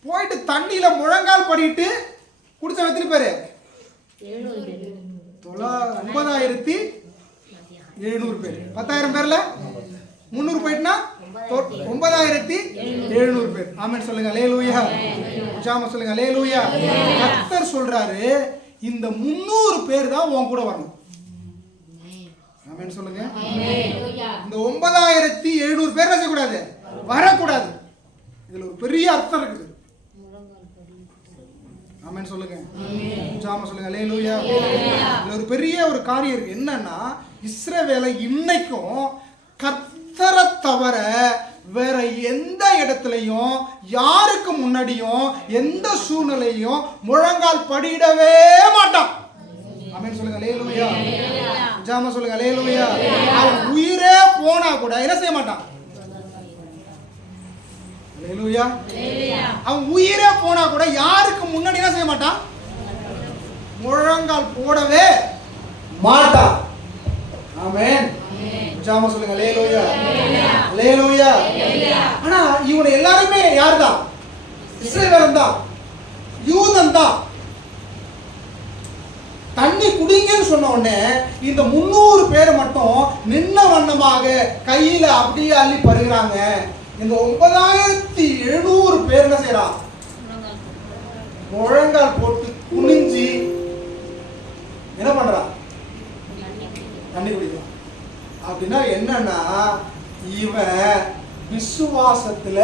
போயிட்டு தண்ணியில முழங்கால் படிட்டு குடிச்ச எத்தனை பேரு? 9,700 பேர். 10,000 பேர்ல 300 போயிட்டுனா 9,700 பேர். ஆமென் சொல்லுங்க அல்லேலூயா. ஜாம சொல்லுங்க அல்லேலூயா. கர்த்தர் சொல்றாரு இந்த 300 பேர் தான் உன் கூட வரணும். ஆமென் சொல்லுங்க. இந்த 9,700 பேர் என்ன செய்யக்கூடாது? வரக்கூடாது. இதுல ஒரு பெரிய அர்த்தம் இருக்குது. ஆமென் சொல்லுங்க. ஜாம சொல்லுங்க அல்லேலூயா. இதுல ஒரு பெரிய ஒரு காரியம் இருக்கு. என்னன்னா இஸ்ரவேலை இன்னைக்கும் கர்த்தரை தவிர வேற எந்த இடத்துலையும் யாருக்கு முன்னாடியும் எந்த சூழ்நிலையும் முழங்கால் படியிடவே மாட்டான். ஆமென் சொல்லுங்க அல்லேலூயா. ஜாம சொல்லுங்க அல்லேலூயா. அவன் உயிரே போனா கூட என்ன செய்ய மாட்டான்? அல்லேலூயா. அவன் உயிரே போனா கூட யாருக்கு முன்னாடி என்ன செய்ய மாட்டான்? முழங்கால் போடவே மாட்டான். ஆமென். ஜாம சொல்லுங்க அல்லேலூயா. அல்லேலூயா. ஆனா இவங்க எல்லாரும் யார்தான்? இஸ்ரவேலன் தான், யூதன் தான். தண்ணி குடிங்கன்னு சொன்ன உடனே இந்த 300 பேர் மட்டும் நின்ன வண்ணமாக கையில அப்படியே அள்ளி பருகிறாங்க. இந்த 9,700 பேர் என்ன செய்யறான்? முழங்கால் போட்டு குனிஞ்சி என்ன பண்றான்? தண்ணி குடிக்கிறான். அப்படின்னா என்னன்னா இவன் விசுவாசத்துல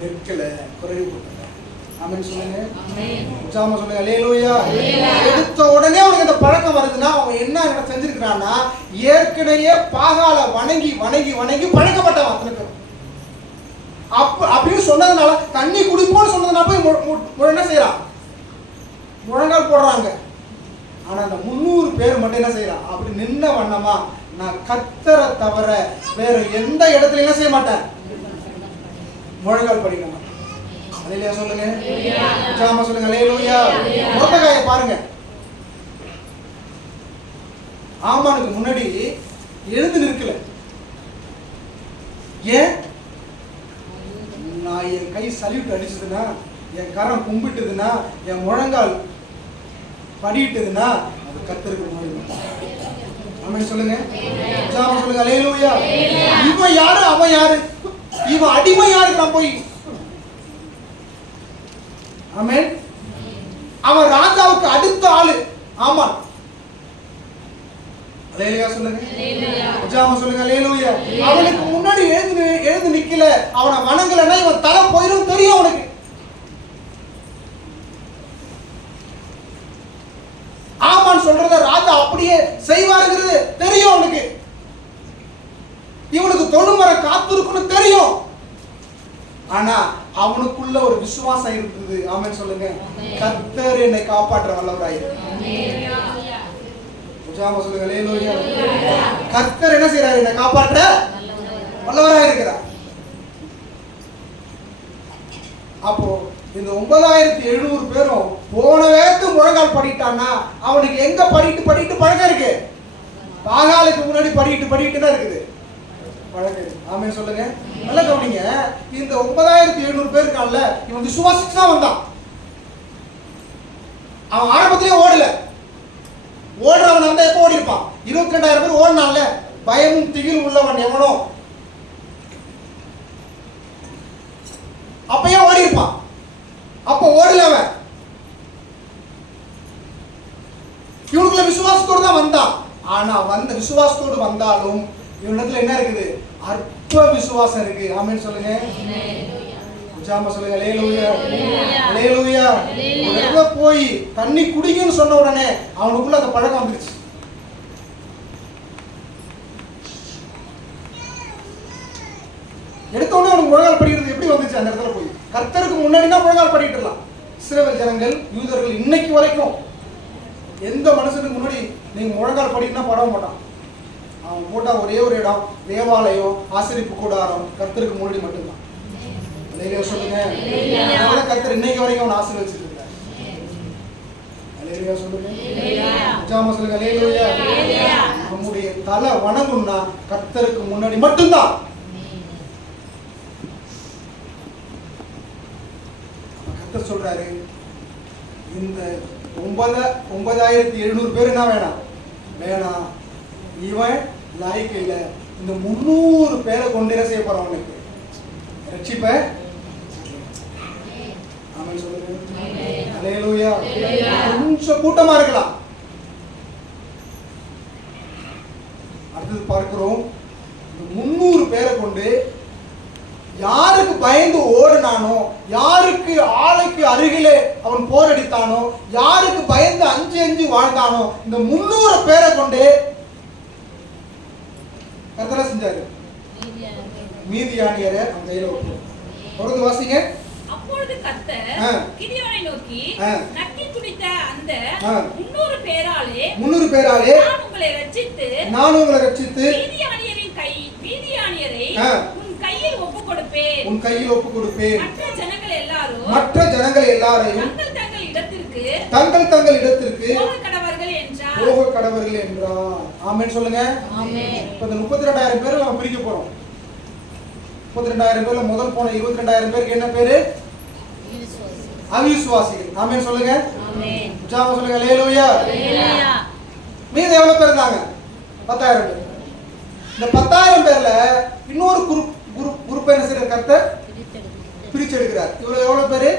நிற்கல, குறைவுபட்டல. ஆமென் சொல்லுங்க. ஜாம சொல்லுங்க அல்லேலூயா. எடுத்த உடனே அவனுக்கு இந்த பழக்கம் வருதுன்னா அவன் என்ன செஞ்சிருக்கிறான்னா ஏற்கனவே பாகால வணங்கி வணங்கி வணங்கி பழக்கப்பட்டவன் அத்தனை பேர். அப்படின்னு சொன்னதுனால தண்ணி குடிப்போன்னு சொன்னதுனால போய் என்ன செய்யறான்? முழங்கால் போடுறாங்க. ஆனா அந்த 300 பேர் மட்டும் என்ன செய்யறான்? அப்படி நின்ன வண்ணமா நான் கர்த்தரை தவிர வேற எந்த இடத்துல என்ன செய்ய மாட்டேன்? முழங்கால் படிக்கணும். அல்லேலூயா சொல்லுங்க. ஜாம சொல்லுங்க அல்லேலூயா. மொர்தெகாயை பாருங்க. ஆமானுக்கு முன்னாடி எழுந்து நிற்கல. ஏன்? நான் என் கை சல்யூட் அடிச்சதுன்னா, என் கரம் கும்பிட்டதுன்னா, என் முழங்கால் படிட்டதுன்னா அது கர்த்தருக்கு முன்னாடி. ஆமென் சொல்லுங்க. ஜாம சொல்லுங்க அல்லேலூயா. இவன் யாரு? அவன் யாரு? இவன் அடிமை யாருக்கு? நான் போய் ஆமென். அவன் ராஜாவுக்கு அடுத்த ஆளு. ஆமா. அல்லேலூயா சொல்லுங்க. ஜாம சொல்லுங்க அல்லேலூயா. அவனுக்கு முன்னாடி எழுந்து நிக்கல, அவனை வணங்கலன்னா இவன் தலை போயிரும் தெரியும் அவனுக்கு. ஆமான் சொல்றத ராஜா அப்படியே செய்வாருங்கிறது தெரியும் அவனுக்கு. இவனுக்கு தொழுமரம் காத்திருக்குன்னு தெரியும். ஆனா அவனுக்குள்ள ஒரு விசுவாசம் இருக்குது. ஆமென் சொல்லுங்க. கர்த்தர் என்னை காப்பாற்ற வல்லவராயிருக்கிறார். ஜாம சொல்லுங்க அல்லேலூயா. கர்த்தர் என்ன செய்றாரு? என்னை காப்பாற்ற வல்லவராயிருக்கிறார். அப்போ இந்த 9,700 பேரும் போன வேகத்து முழங்கால் படிட்டான்னா அவனுக்கு எங்க படிட்டு பழக்கம் இருக்கு? பாகாலுக்கு முன்னாடி படிட்டு தான் இருக்குது பழக்கம். ஆமென் சொல்லுங்க. நல்லா கவனிங்க. இந்த 9,700 பேர் இருக்கான்ல, இவன் விசுவாசிச்சு தான் வந்தான். அவன் ஆரம்பத்திலே ஓடல. ஓடுறவன் வந்து எப்போ ஓடி இருப்பான்? 22,000 பேர் ஓடினான்ல, பயமும் திகில் உள்ளவன் எவனோ அப்பயே ஓடி இருப்பான். அப்போ ஓடல அவன். இவனுக்குள்ள விசுவாசத்தோடு தான் வந்தான். ஆனா வந்த விசுவாசத்தோடு வந்தாலும் இவனிடத்துல என்ன இருக்குது? அற்ப விசுவாசம் இருக்கு. ஆமென் சொல்லுங்க. ஜாம சொல்லுங்க அல்லேலூயா. அல்லேலூயா. உள்ள போய் தண்ணி குடிங்கன்னு சொன்ன உடனே அவனுக்குள்ள அந்த பழக்கம் வந்துருச்சு. எடுத்த உடனே அவனுக்கு முழங்கால் படிக்கிறது எப்படி வந்துச்சு? அந்த இடத்துல போய் கர்த்தருக்கு முன்னாடினா முழங்கால் படிட்டுலாம். இஸ்ரவேல் ஜனங்கள், யூதர்கள் இன்னைக்கு வரைக்கும் எந்த மனுஷனுக்கு முன்னாடி நீங்க முழங்கால் படிக்கணும்னா பட மாட்டான். அவன் போட்டா ஒரே ஒரு இடம், தேவாலயம், ஆசரிப்பு கூடாரம், கர்த்தருக்கு முன்னாடி மட்டும்தான். அல்லேலூயா சொல்லுங்க. அதனால கர்த்தர் இன்னைக்கு வரைக்கும் அவன் ஆசீர்வதிச்சிட்டு இருக்கார். அல்லேலூயா சொல்லுங்க. ஜாம சொல்லுங்க. அல்லேலூயா. நம்முடைய தலை வணங்கும்னா கர்த்தருக்கு முன்னாடி மட்டும்தான். கர்த்தர் சொல்றாரு, இந்த 9700 பேர் என்ன வேணாம் வேணாம், இவன் லாய்க்கு இல்லை, இந்த 300 பேரை கொண்டு என்ன செய்ய போறான், அவனுக்கு ரட்சிப்ப. ஆமென் சொல்லுங்க. அல்லேலூயா. கொஞ்சம் கூட்டமா இருக்கலாம். அடுத்தது பார்க்கிறோம், இந்த 300 பேரை கொண்டு யாருக்கு பயந்து ஓடினானோ, யாருக்கு ஆலைக்கு அருகிலே அவன் போரடித்தானோ, யாருக்கு பயந்து அஞ்சு அஞ்சு வாழ்ந்தானோ, இந்த 300 பேரை கொண்டு கர்த்தர் செஞ்சாரு, மீதியானியரை அவன் கையில விட்டு. தொடர்ந்து வாசிங்க. அப்பொழுது கர்த்தர் கிதியோனை நோக்கி, நக்கி குடித்த அந்த 300 பேராலே நான் உங்களை ரட்சித்து மீதியானியரை உன் கையில் ஒப்புக் கொடுப்பேன். மற்ற ஜனங்கள் எல்லாரையும் தங்கள் இடத்திற்கு போக கடவர்கள் என்றார். ஆமென் சொல்லுங்க. இப்ப இந்த 32,000 பேரை நம்ம பிரிக்க போறோம். 32,000 பேர்ல முதல் போன 22,000 பேருக்கு என்ன பேரு? அவிசுவாசிகள். ஆமென் சொல்லுங்க. உற்சாகமா சொல்லுங்க. அல்லேலூயா. மீதி எவ்வளவு பேர் இருந்தாங்க? 10,000 பேர். இந்த 10,000 பேர்ல இன்னொரு குரூப் என்ன செய்யற கர்த்தர் பிரிச்சு எடுக்கிறார். இவ்வளவு எவ்வளவு பேரு?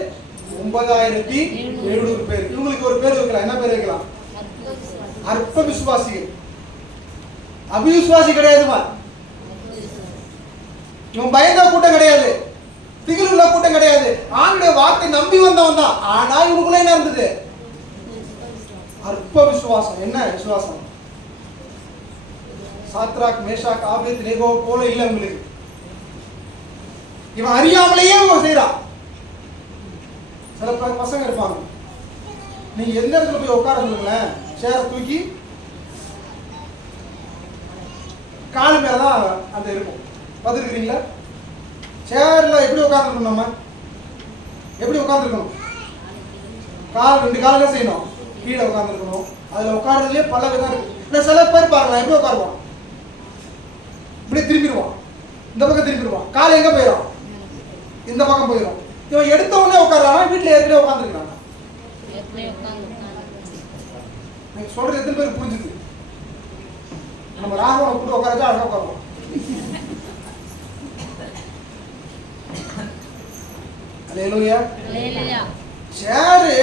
9,700 பேர். இவங்களுக்கு ஒரு பேர் வைக்கலாம். என்ன பேர் வைக்கலாம்? அற்ப விசுவாசிகள். அவிசுவாசி கிடையாதுமா. இவன் பயந்த கூட்டம் கிடையாது, திகில் உள்ள கூட்டம் கிடையாது, ஆண்டுடைய வார்த்தை நம்பி வந்தவன் தான். ஆனா இவனுக்குள்ள என்ன இருந்தது? அற்ப விசுவாசம். என்ன விசுவாசம்? சாத்ராக், மேஷாக், ஆபேத்நேகோ போல இல்ல உங்களுக்கு. இவன் அறியாமலேயே இவன் செய்யறான். சில பசங்க இருப்பாங்க, நீங்க எந்த இடத்துல போய் உட்கார சொல்லுங்களேன், சேரை தூக்கி காலு மேலதான் அந்த இருக்கும். பார்த்துருக்கிறீங்களா? சேர்ல எப்படி உட்காந்துருக்கணும்? நம்ம எப்படி உட்காந்துருக்கணும்? கால் 2 காலில் செய்யணும், கீழே உட்காந்துருக்கணும். அதுல உட்கார்றதுலயே பல விதம் இருக்கு. இல்லை சில பேர் பாருங்களேன், எப்படி உட்காருவான்? இப்படி திரும்பிடுவான், இந்த பக்கம் திரும்பிடுவான், கால் எங்க போயிடும்? இந்த பக்கம் போயிடும். இவன் எடுத்த உடனே உட்கார்றான், வீட்டுல ஏற்கனவே உட்காந்துருக்காங்க. நீங்க சொல்றது எத்தனை பேருக்கு புரிஞ்சுது? நம்ம ராகவனை கூட்டு உட்காரச்சா அழகா உட்காருவோம். அல்லேலூயா. சேரு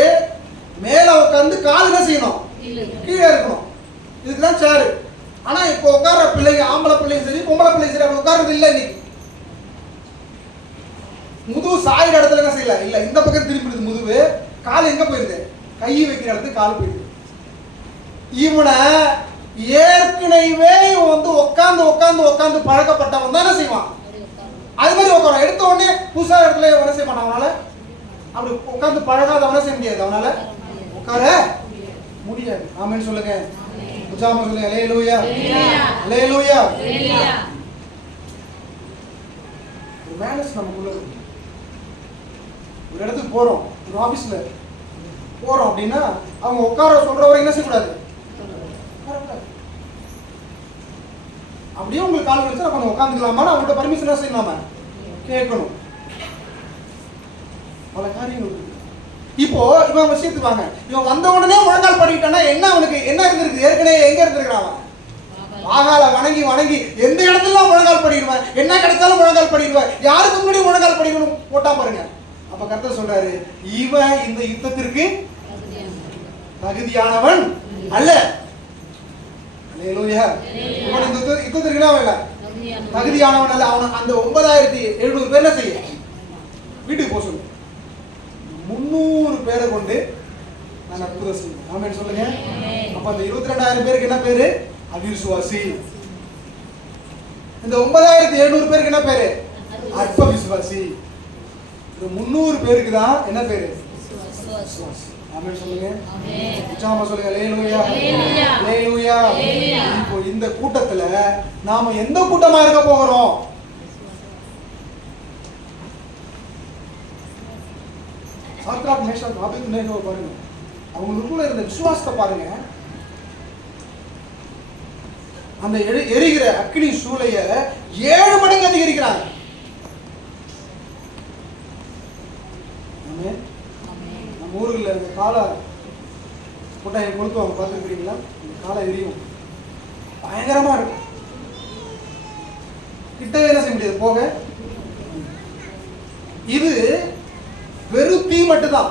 மேல உட்கார்ந்து கால் என்ன செய்யணும்? கீழே இருக்கணும். இதுக்குதான் சேரு. ஆனா இப்போ உட்கார்ற பிள்ளைங்க, ஆம்பளை பிள்ளைங்க சரி பொம்பளை பிள்ளைங்க சரி, அவங்க உட்கார்றது இல்லை. இன்னைக்கு முதுகு சாயிற இடத்துல என்ன செய்யல, இல்ல இந்த பக்கம் திரும்பிடுது முதுகு. கால் எங்க போயிருது? கை வைக்கிற இடத்துக்கு கால் போயிருது. இவனை ஏற்கனவே வந்து உட்காந்து பழக்கப்பட்டவன் தான் என்ன செய்வான்? அது மாதிரி உட்கார எடுத்த உடனே புதுசா இடத்துல என்ன செய்ய மாட்டான். அவனால அப்படி உட்காந்து பழகாதவன செய்ய முடியாது, அவனால உட்கார முடியாது. ஆமென் சொல்லுங்க. உற்சாகமா சொல்லுங்க. அல்லேலூயா. அல்லேலூயா. ஒரு மேனஸ் நமக்குள்ள இருக்கு. ஒரு இடத்துக்கு போறோம், ஒரு ஆபீஸ்ல போறோம் அப்படின்னா அவங்க உட்கார சொல்ற வரை என்ன செய்யக்கூடாது? அப்படியே உங்களுக்கு கால் வலிச்சா நம்ம உட்காந்துக்கலாமா? அவங்கள்ட்ட பர்மிஷன் செய்யலாமா? கேட்கணும். பல காரியங்கள் இருக்கு. இப்போ இவன் விஷயத்துக்கு வாங்க. இவன் வந்த உடனே முழங்கால் படிக்கிட்டானா என்ன? அவனுக்கு என்ன இருந்திருக்கு? ஏற்கனவே எங்க இருந்திருக்கிறான்? ஆகால வணங்கி எந்த இடத்துல முழங்கால் படிடுவேன், என்ன கிடைச்சாலும் முழங்கால் படிடுவேன், யாருக்கு முன்னாடி முழங்கால் படிக்கணும் போட்டா பாருங்க. அப்ப கர்த்தர் சொல்றாரு, இவன் இந்த யுத்தத்திற்கு தகுதியானவன் அல்ல. அல்லேலூயா. இவன் இந்த யுத்தத்திற்கு இல்ல தகுதியானவன் அல்ல. அவன் அந்த 9,700 பேர் என்ன செய்ய வீட்டுக்கு போக சொல்லு. 300 பேரை கொண்டு நான் அற்புதம் செய்வேன். ஆமென் சொல்லுங்க. அப்ப அந்த 22,000 பேருக்கு என்ன பேரு? அவிசுவாசி. இந்த 9,700 பேருக்கு என்ன பேரு? அற்ப விசுவாசி. இந்த 300 பேருக்கு தான் என்ன பேரு? விசுவாசி. ஆமென் சொல்லுங்க. உற்சாகமா சொல்லுங்க. அல்லேலூயா. அல்லேலூயா. இப்போ இந்த கூட்டத்துல நாம எந்த கூட்டமா இருக்க போகிறோம்? சாத்ராக் மேஷாக் ஆபேத்நேகோ பாருங்க, அவங்களுக்குள்ள இருந்த விசுவாசத்தை பாருங்க. அந்த எரிகிற அக்னி சூளைய 7 மடங்கு அதிகரிக்கிறாங்க. நம்ம ஊர்களில் இந்த காலை கொட்டாயை கொளுத்துவாங்க, பார்த்துருக்கீங்களா? இந்த காலை எரியும், பயங்கரமா இருக்கும். கிட்டவே என்ன செய்ய முடியாது போக. இது வெறும் தீ மட்டும் தான்,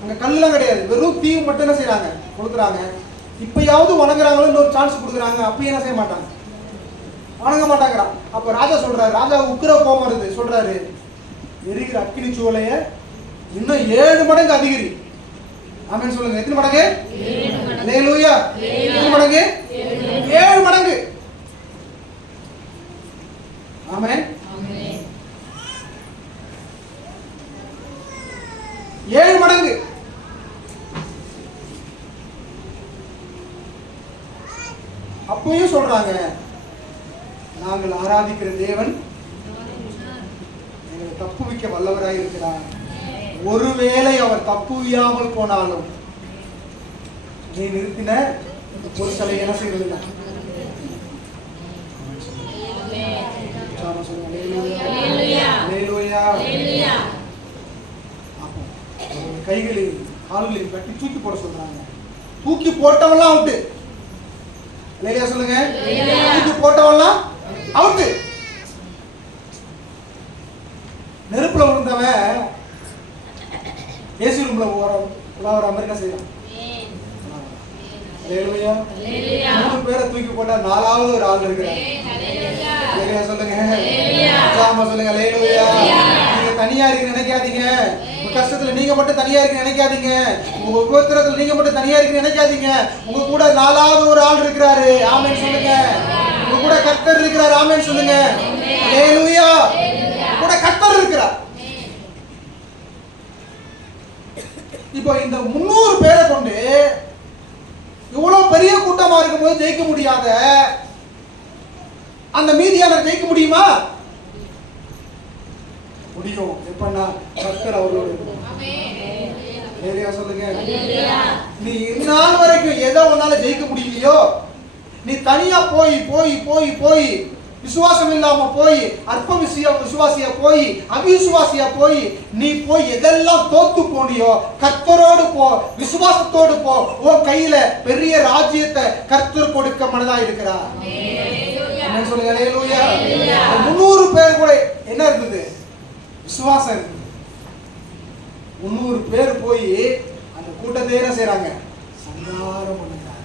அங்க கல்லுலாம் கிடையாது, வெறும் தீ மட்டும் என்ன செய்யறாங்க, கொடுக்குறாங்க. இப்பயாவது வணங்குறாங்களோ இன்னொரு சான்ஸ் கொடுக்குறாங்க, அப்பயும் என்ன செய்ய மாட்டாங்க, வணங்க மாட்டாங்கிறான். அப்ப ராஜா சொல்றாரு, ராஜா உக்கிர கோபம் வருது, சொல்றாரு எரிகிற அக்கினி சூளைய இன்னும் 7 மடங்கு அதிகரி. ஆமென் சொல்லுங்க. எத்தனை மடங்கு? அல்லேலூயா. எத்தனை மடங்கு? 7 மடங்கு. ஆமென். 7 மடங்கு. அப்பயும் சொல்றாங்க, நாங்கள் ஆராதிக்கிற தேவன் எங்களை தப்புவிக்க வல்லவராய் இருக்கிறார். ஒருவேளை அவர் தப்புவியாமல் போனாலும் நீ நிறுத்தின ஒரு சிலை என்ன செய்வதில்லை. கைகளில் கால்களில் கட்டி தூக்கி போட சொல்றாங்க. தூக்கி போட்டவெல்லாம் அவுட்டு. இல்லையா சொல்லுங்க. தூக்கி போட்டவெல்லாம் அவுட்டு. நெருப்புல விழுந்தவன் ஏசி ரூம்ல உலாவற மாதிரி என்ன செய்யலாம்? அல்லேலூயா. 3 பேரை தூக்கி போட்டா 4வது ஒரு ஆள் இருக்கிறார். அல்லேலூயா சொல்லுங்க. உற்சாகமா சொல்லுங்க. அல்லேலூயா. நீங்க தனியா இருக்க நினைக்காதீங்க. உங்க கஷ்டத்துல நீங்க மட்டும் தனியா இருக்க நினைக்காதீங்க. உங்க உபத்திரத்துல நீங்க மட்டும் தனியா இருக்க நினைக்காதீங்க. உங்க கூட 4வது ஒரு ஆள் இருக்கிறாரு. ஆமென் சொல்லுங்க. உங்க கூட கர்த்தர் இருக்கிறார். ஆமென் சொல்லுங்க. அல்லேலூயா. கூட கர்த்தர் இருக்கிறார். இப்போ இந்த 300 பேரை கொண்டு இவ்வளவு பெரிய கூட்டமா இருக்கும்போது ஜெயிக்க முடியாத அந்த மீதியான ஜெயிக்க முடியுமா? முடியும். எப்பன்னா கர்த்தர் அவரோடு சொல்லுங்க. நீ இந்நாள் வரைக்கும் எதை உன்னால ஜெயிக்க முடியலையோ, நீ தனியா போய் போய் போய் போய் விசுவாசம் இல்லாம போய் அற்ப விசுவாசியா போய் அவிசுவாசியா போய் நீ போய் எதெல்லாம் தோத்து போனியோ, கர்த்தரோடு போ, விசுவாசத்தோடு போ. உன் கையில பெரிய ராஜ்யத்தை கர்த்தர் கொடுக்க மனதா இருக்கிறார். சொல்லுங்க. அல்லேலூயா. 300 பேர் கூட என்ன இருந்தது? விசுவாசம் இருந்தது. 300 பேர் போய் அந்த கூட்டத்தை என்ன செய்யறாங்க? சங்காரம் பண்ணுறாங்க.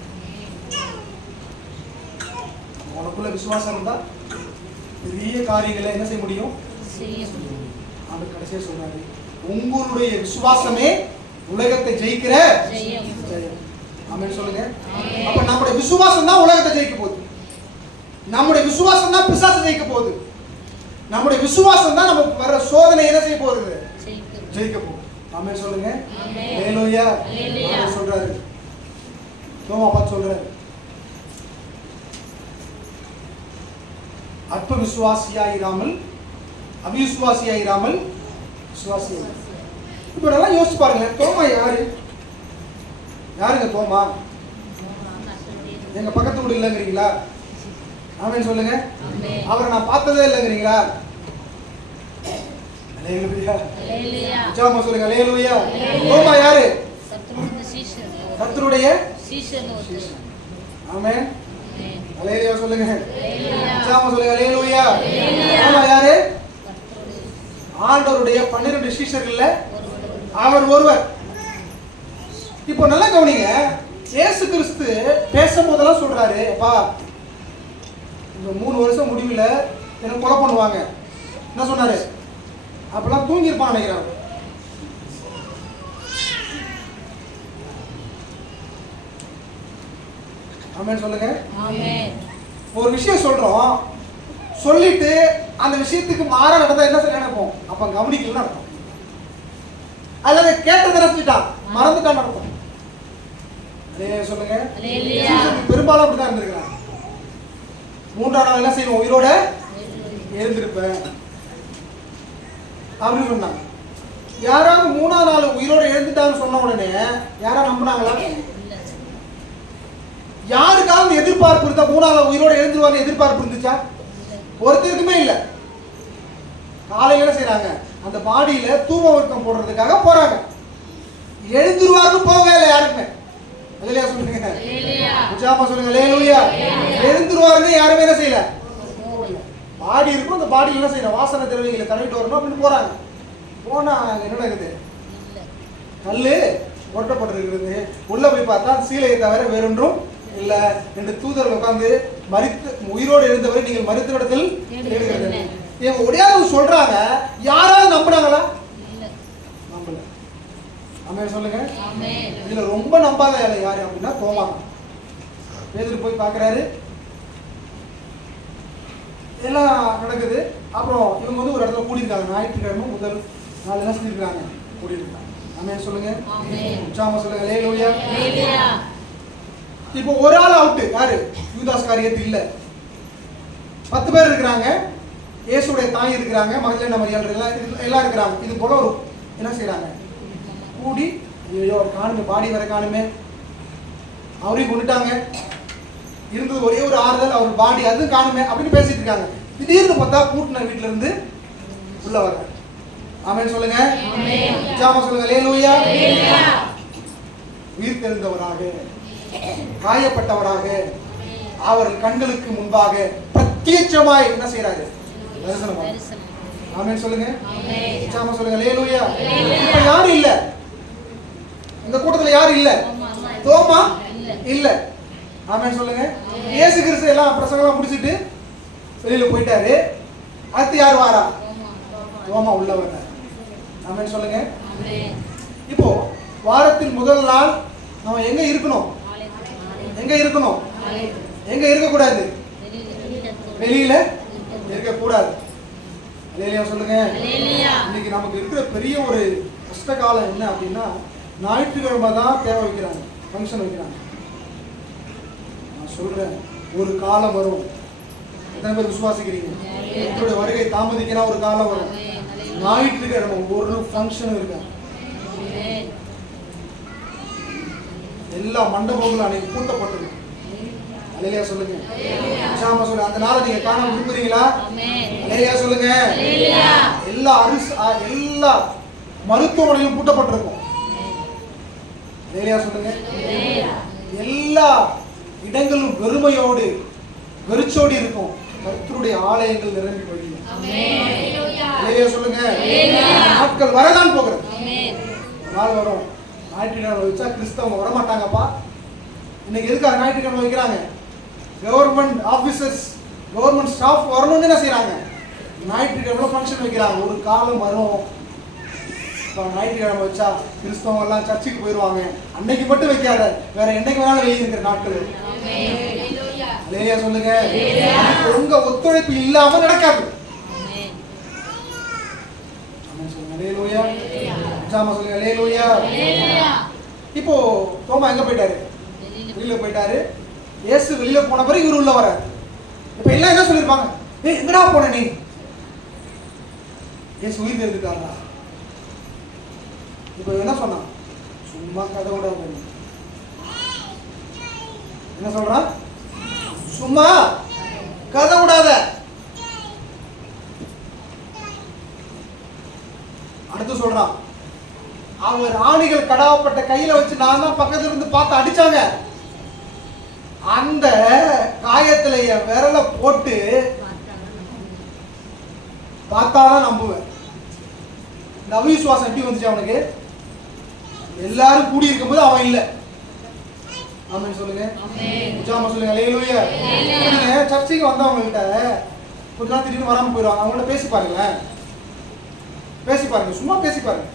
உனக்குள்ள விசுவாசம் இருந்தா பெரிய காரியங்களை என்ன செய்ய முடியும்? அவர் கடைசியா சொல்றாரு, உங்களுடைய விசுவாசமே உலகத்தை ஜெயிக்கிற ஜெயம். ஆமென் சொல்லுங்க. அப்ப நம்முடைய விசுவாசம் தான் உலகத்தை ஜெயிக்க போகுது. நம்முடைய விசுவாசம் தான் பிசாசை ஜெயிக்க போகுது. நம்முடைய விசுவாசம் தான் நமக்கு வர சோதனை என்ன செய்ய போகுது? ஜெயிக்க போகுது. ஆமென் சொல்லுங்க. அல்லேலூயா. ஆமென் சொல்றாரு. தோமா பார்த்து சொல்றாரு, அற்ப விசுவாசியாயிராமல் அவிசுவாசியாயிராமல் விசுவாசியா. இப்ப நல்லா யோசிச்சு பாருங்க. தோமா யாரு? யாருங்க தோமா? எங்க பக்கத்து வீடு இல்லைங்கிறீங்களா? ஆமென் சொல்லுங்க. அவரை நான் பார்த்ததே இல்லைங்கிறீங்களா? அல்லேலூயா. உற்சாகமா சொல்லுங்க. அல்லேலூயா. தோமா யாரு? கர்த்தருடைய சீஷன். ஆமென். அல்லேலூயா சொல்லுங்க. உற்சாகமா சொல்லுங்க. அல்லேலூயா. தோமா யாரு? ஆண்டவருடைய 12 சீஷர்கள்ல அவர் ஒருவர். இப்போ நல்லா கவனிங்க. இயேசு கிறிஸ்து பேசும்போதெல்லாம் சொல்றாரு, அப்பா இந்த 3 வருஷம் முடிவில் எனக்கு கொலை பண்ணுவாங்க. என்ன சொன்னாரு? அப்பெல்லாம் தூங்கியிருப்பான் நினைக்கிறாங்க. ஆமென் சொல்லுங்க. ஒரு விஷயம் சொல்றோம், சொல்லிட்டு அந்த விஷயத்துக்கு மாறா நடந்தா என்ன செய்ய நினைப்போம்? அப்ப கவனிக்கலன்னு அர்த்தம். அல்லது கேட்டதை ரசிச்சுட்டான். மறந்துட்டான் நடக்கும். சொல்லுங்க. பெரும்பாலும் அப்படிதான் இருந்திருக்கிறாங்க. 3ஆம் நாள் என்ன செய்வோம்? உயிரோட எழுந்திருப்பேன் அப்படின்னு சொன்னாங்க. யாராவது 3ஆம் நாள் உயிரோட எழுந்துட்டான்னு சொன்ன உடனே யாரா நம்பினாங்களா? யாருக்காவது எதிர்பார்ப்பு இருந்தா 3ஆம் நாள் உயிரோட எழுந்துருவாரு எதிர்பார்ப்பு இருந்துச்சா? ஒருத்தருக்குமே இல்லை. காலையில என்ன செய்யறாங்க? அந்த பாடியில தூம வர்க்கம் போடுறதுக்காக போறாங்க. எழுந்துருவாருன்னு போகவே இல்லை யாருக்குமே. அல்லேலூயா சொல்லுங்க. உற்சாகமா சொல்லுங்க. அல்லேலூயா. எழுந்துருவாருன்னு யாருமே என்ன செய்யல. பாடி இருக்கும், அந்த பாடியில் என்ன செய்யணும்? வாசனை திரவியங்களை தடவிட்டு வரணும் அப்படின்னு போறாங்க. போனா என்ன இருக்குது? கல்லு ஒட்டப்பட்டிருக்கிறது. உள்ள போய் பார்த்தா சீலையை தவிர வேறொன்றும் இல்ல. 2 தூதர்கள் உட்கார்ந்து மரித்து உயிரோடு எழுந்தவரை நீங்கள் மரித்த இடத்தில் எழுதுகிறது. இவங்க உடையாவது சொல்றாங்க. யாராவது நம்பினாங்களா? நம்பல. ஆமென் சொல்லுங்க. இதுல ரொம்ப நம்பாத யாரு அப்படின்னா தோமா. பேதுரு போய் பார்க்கறாரு, எல்லாம் நடக்குது. அப்புறம் இவங்க வந்து ஒரு இடத்துல கூடியிருக்காங்க. ஞாயிற்றுக்கிழமை முதல் நாள் என்ன செஞ்சிருக்காங்க? கூடியிருக்காங்க. ஆமென் சொல்லுங்க. உற்சாகமா சொல்லுங்க. அல்லேலூயா. இப்போ ஒரு ஆள் அவுட். யாரு? யூதாஸ் காரியத்து இல்ல. 10 பேர் இருக்கிறாங்க. இயேசுடைய தாய் இருக்கிறாங்க, மகதலேனா மரியாள் எல்லாம் இருக்கிறாங்க. இது போல ஒரு என்ன செய்யறாங்க? கூடி ஐயோ காணுமே, பாடி வர காணுமே, அவரையும் கொண்டுட்டாங்க. இருந்தது ஒரே ஒரு ஆறுதல், அவர் பாடி அதுவும் காணுமே அப்படின்னு பேசிட்டு இருக்காங்க. திடீர்னு பார்த்தா கூட்டின வீட்டுல இருந்து உள்ள வர. ஆமென் சொல்லுங்க. ஜாம சொல்லுங்க. அல்லேலூயா. உயிர் தெழுந்தவராக, காயப்பட்டவராக, அவர் கண்களுக்கு முன்பாக பிரத்யட்சமாய் என்ன செய்யறாரு? தரிசனம். ஆமென் சொல்லுங்க. ஜாம சொல்லுங்க. அல்லேலூயா. இப்ப யாரும் இல்ல இந்த கூட்டத்துல. யாரும் இல்ல. தோமா இல்ல. ஆமென் சொல்லுங்க. இயேசு கிறிஸ்து எல்லாம் பிரசங்கலாம் முடிச்சிட்டு வெளியில போயிட்டாரு. அடுத்து யார் வாரா? தோமா உள்ள வர்றார். ஆமென் சொல்லுங்க. இப்போ வாரத்தின் முதல் நாள் நம்ம எங்க இருக்கணும்? எங்க இருக்கணும்? எங்க இருக்க கூடாது? வெளியில இருக்க கூடாது. அல்லேலூயா சொல்லுங்க. இன்னைக்கு நமக்கு இருக்கிற பெரிய ஒரு கஷ்ட காலம் என்ன அப்படின்னா, ஞாயிற்றுக்கிழமை தான் தேவை வைக்கிறாங்க, ஃபங்க்ஷன் வைக்கிறாங்க. நான் சொல்றேன், ஒரு காலம் வரும். எத்தனை பேர் விசுவாசிக்கிறீங்க? உங்களுடைய வருகை தாமதிக்கினா ஒரு காலம் வரும். ஞாயிற்றுக்கிழமை ஒரு ஃபங்க்ஷன் இருக்கு. எல்லா மண்டபங்களும் அன்னைக்கு கூட்டப்பட்டிருக்கு. அல்லேலூயா சொல்லுங்க. உற்சாகமா சொல்லுங்க. அந்த நாளை நீங்க காண விரும்புறீங்களா? அல்லேலூயா சொல்லுங்க. எல்லா மருத்துவமனையிலும் கூட்டப்பட்டிருக்கும். அல்லேலூயா சொல்லுங்க. எல்லா இடங்களும் வெறுமையோடு வெறிச்சோடி இருக்கும். கர்த்தருடைய ஆலயங்கள் நிரம்பி வழியும். அல்லேலூயா சொல்லுங்க. நாட்கள் வரதான் போகிறது. நாள் வரும். ஞாயிற்றுக்கிழமை வச்சா கிறிஸ்தவங்க வரமாட்டாங்கப்பா. இன்னைக்கு எதுக்காக ஞாயிற்றுக்கிழமை வைக்கிறாங்க? கவர்மெண்ட் ஆபீசர்ஸ், கவர்மெண்ட் ஸ்டாஃப் வரணும்னு என்ன செய்யறாங்க? ஞாயிற்றுக்கிழமை ஃபங்க்ஷன் வைக்கிறாங்க. ஒரு காலம் வரும், ஞாயிற்றுக்கிழமை வச்சா கிறிஸ்தவங்க எல்லாம் சர்ச்சுக்கு போயிடுவாங்க. அன்னைக்கு மட்டும் வைக்காத, வேற என்னைக்கு வேணாலும் வெளியிருக்கிற நாட்கள். அல்லேலூயா சொல்லுங்க. உங்க ஒத்துழைப்பு இல்லாம நடக்காது. அல்லேலூயா. ஜாம சொல்லுங்க. அல்லேலூயா. இப்போ தோமா எங்க போயிட்டாரு? வெளியில போயிட்டாரு. இயேசு வெளியில போன பிறகு இவர் உள்ள வராரு. இப்ப எல்லாம் என்ன சொல்லிருப்பாங்க? ஏய் எங்கடா போன நீ? இயேசு உயிர் தெரிஞ்சுட்டாரா? இப்ப என்ன சொன்னான்? சும்மா கதை விடாத. என்ன சொல்றான்? சும்மா கதை விடாத. அடுத்து சொல்றான், அவர் ஆணிகள் கடாவப்பட்ட கையில வச்சு நான் தான் பக்கத்துல இருந்து பார்த்து அடிச்சாங்க. அந்த காயத்துல என் விரல போட்டு பார்த்தாதான் நம்புவேன். இந்த அவிசுவாசம் எப்படி வந்துச்சு அவனுக்கு? எல்லாரும் கூடி இருக்கும் போது அவன் இல்ல. ஆமென் சொல்லுங்க. உற்சாகமா சொல்லுங்க. அல்லேலூயா. சர்ச்சைக்கு வந்தவங்க கிட்ட கொஞ்ச நாள் திடீர்னு வராம போயிடுவாங்க. அவங்கள்ட்ட பேசி பாருங்களேன். பேசி பாருங்க, சும்மா பேசி பாருங்க.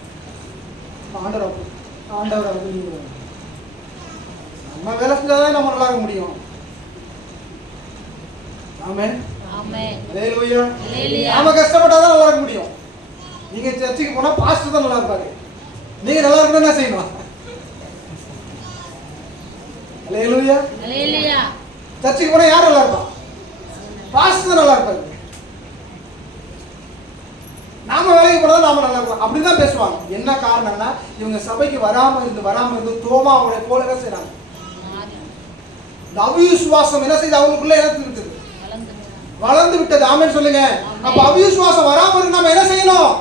ஆண்டவர் நம்ம வேலை செஞ்சாதான் நம்ம நல்லா இருக்க முடியும். ஆமென். அல்லேலூயா. நாம கஷ்டப்பட்டாதான் நல்லா இருக்க முடியும். நீங்க சர்ச்சுக்கு போனா பாஸ்டர் தான் நல்லா இருப்பாரு. நீங்க நல்லா இருக்கணும் என்ன செய்யணும்? அல்லேலூயா. சர்ச்சுக்கு போனா யார் நல்லா இருப்பான்? பாஸ்டர் தான் நல்லா இருப்பாரு. நாம வேலைக்கு போனா நாம நல்லா இருப்போம் அப்படிதான் பேசுவாங்க. என்ன காரணம்னா இவங்க சபைக்கு வராம இருந்து தோமாவுடைய போல செய்யறாங்க. இந்த அவிசுவாசம் என்ன செய்யுது? அவங்களுக்குள்ள என்ன இருக்குது? வளர்ந்து விட்டது. ஆமென் சொல்லுங்க. அப்ப அவிசுவாசம் வராம இருந்து நாம என்ன செய்யணும்?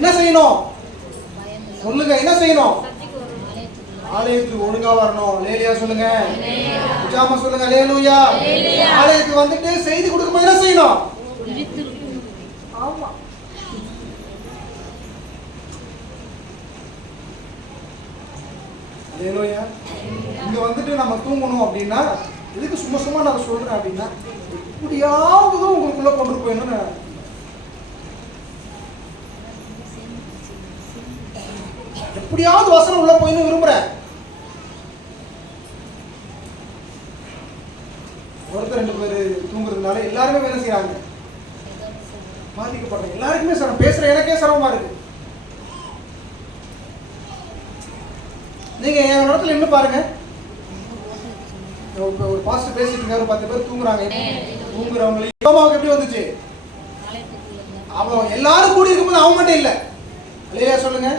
என்ன செய்யணும் சொல்லுங்க? என்ன செய்யணும்? ஆலயத்துக்கு ஒழுங்கா வரணும். அல்லேலூயா சொல்லுங்க. உச்சாம சொல்லுங்க. அல்லேலூயா. ஆலயத்துக்கு வந்துட்டு செய்தி கொடுக்கும்போது என்ன செய்யணும்? ஆமா. அல்லேலூயா. இங்க வந்துட்டு நம்ம தூங்கணும் அப்படின்னா எதுக்கு சும்மா நான் சொல்றேன் அப்படின்னா எப்படியாவது உங்களுக்குள்ள கொண்டு போயிடணும்னு எப்படியாவது வசனம் உள்ள போயின்னு விரும்புறேன். ஒருத்தர் 2 பேர் தூங்குறதுனால எல்லாருமே என்ன செய்யறாங்க? பாதிக்கப்படுறாங்க. எல்லாருக்குமே சிரமம். பேசுற எனக்கே சிரமமா இருக்கு. நீங்க என் இடத்துல என்ன பாருங்க, ஒரு பாஸ்டர் பேசிட்டு இருக்காரு, 10 பேர் தூங்குறாங்க. தூங்குறவங்களுக்கு அம்மாவுக்கு எப்படி வந்துச்சு? அவன் எல்லாரும் கூடி இருக்கும்போது அவன் மட்டும் இல்ல. அல்லேலூயா சொல்லுங்க.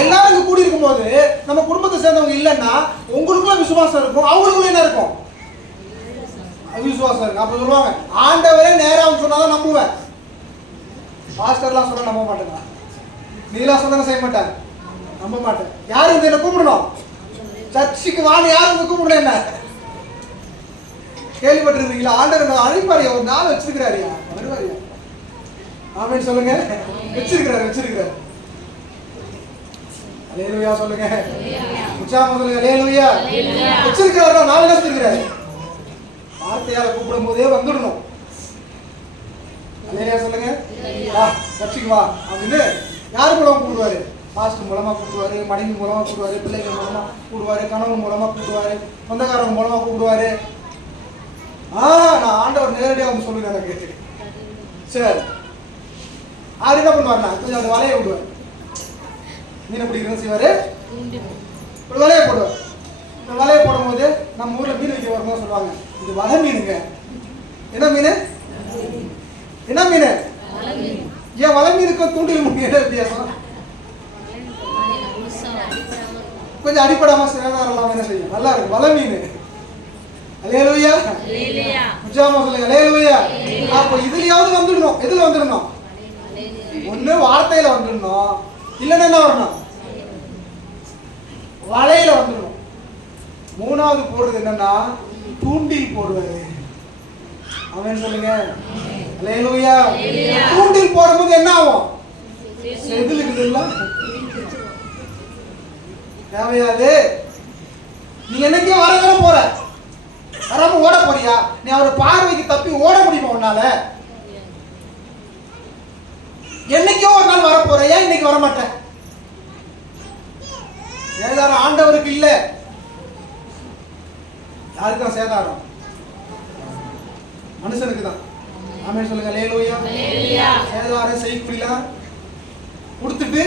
எல்லாரும் கூடி இருக்கும்போது நம்ம குடும்பத்தை சேர்ந்தவங்க இல்லைன்னா உங்களுக்குள்ள விசுவாசம் இருக்கும், அவங்களுக்குள்ள என்ன இருக்கும்? அவிசுவாசம் இருக்கு. அப்ப சொல்லுவாங்க ஆண்டவரே நேரா அவன் சொன்னாதான் நம்புவேன். பாஸ்டர்லாம் சொன்னா நம்ப மாட்டேங்க. நீலாம் சொன்னா செய்ய மாட்டேன், நம்ப மாட்டேன். யாரு வந்து என்ன கூப்பிடணும்? சர்ச்சுக்கு வாங்க. யாரு வந்து கூப்பிடணும்? என்ன கேள்விப்பட்டிருக்கீங்களா? ஆண்டவர் அழைப்பாரியா, ஒரு நாள் வச்சிருக்கிறாரியா, வருவாரியா? ஆமென் சொல்லுங்க. வச்சிருக்கிறாரு. அல்லேலூயா சொல்லுங்க. உச்சாம சொல்லுங்க. அல்லேலூயா. வச்சிருக்கிறாரு. நாளை என்ன வச்சிருக்கிறாரு? வார்த்தையால கூப்பிடும் போதே வந்துடணும். அல்லேலூயா சொல்லுங்க. வா சர்ச்சுக்கு வா அப்படின்னு யாரு மூலமா கூப்பிடுவாரு? பாஸ்டர் மூலமா கூப்பிடுவாரு, மனைவி மூலமா கூப்பிடுவாரு, பிள்ளைகள் மூலமா கூப்பிடுவாரு, கணவன் மூலமா கூப்பிடுவாரு, சொந்தக்காரங்க மூலமா கூப்பிடுவாரு. நான் ஆண்டவர் நேரடியாக வந்து சொல்லுங்க எனக்கு. சரி, அவர் என்ன பண்ணுவாருன்னா கொஞ்சம் அந்த வலையை விடுவார். மீனை பிடிக்கிறது செய்வாரு, ஒரு வலையை போடுவார். இந்த வலையை போடும் போது நம்ம ஊர்ல மீன் வைக்க வரும்போது சொல்லுவாங்க, இது வலை மீனுங்க. என்ன மீன்? என்ன மீன்? ஏன் வலை மீனுக்கும் தூண்டில் மீன் என்ன வித்தியாசம்? கொஞ்சம் அடிப்படாம சேதாரம் என்ன செய்யும், நல்லா இருக்கு வலை மீன். அல்லேலூயா. உச்சாம சொல்லுங்க. அல்லேலூயா. அப்ப இதுலயாவது வந்துடணும். எதுல வந்துடணும்? ஒண்ணு வார்த்தையில வந்துடணும், இல்லன்னா என்ன வரணும்? வலையில வந்துடணும். மூணாவது போடுறது என்னன்னா தூண்டில் போடுவாரு. அவன் சொல்லுங்க. அல்லேலூயா. தூண்டில் போடும்போது என்ன ஆகும்? செதில் இருக்குதுல்ல, தேவையாது. நீ என்னைக்கே வர போற, வராம ஓட போறியா? நீ அவர் பார்வைக்கு தப்பி ஓட முடியுமா உன்னால? என்னைக்கோ ஒரு நாள் வர போற, ஏன் இன்னைக்கு வர மாட்டேன்? சேதாரம் ஆண்டவருக்கு இல்ல. யாருக்கு தான் சேதாரம்? மனுஷனுக்கு தான். ஆமென் சொல்லுங்க. அல்லேலூயா. சேதாரம் செய்குறிலாம் கொடுத்துட்டு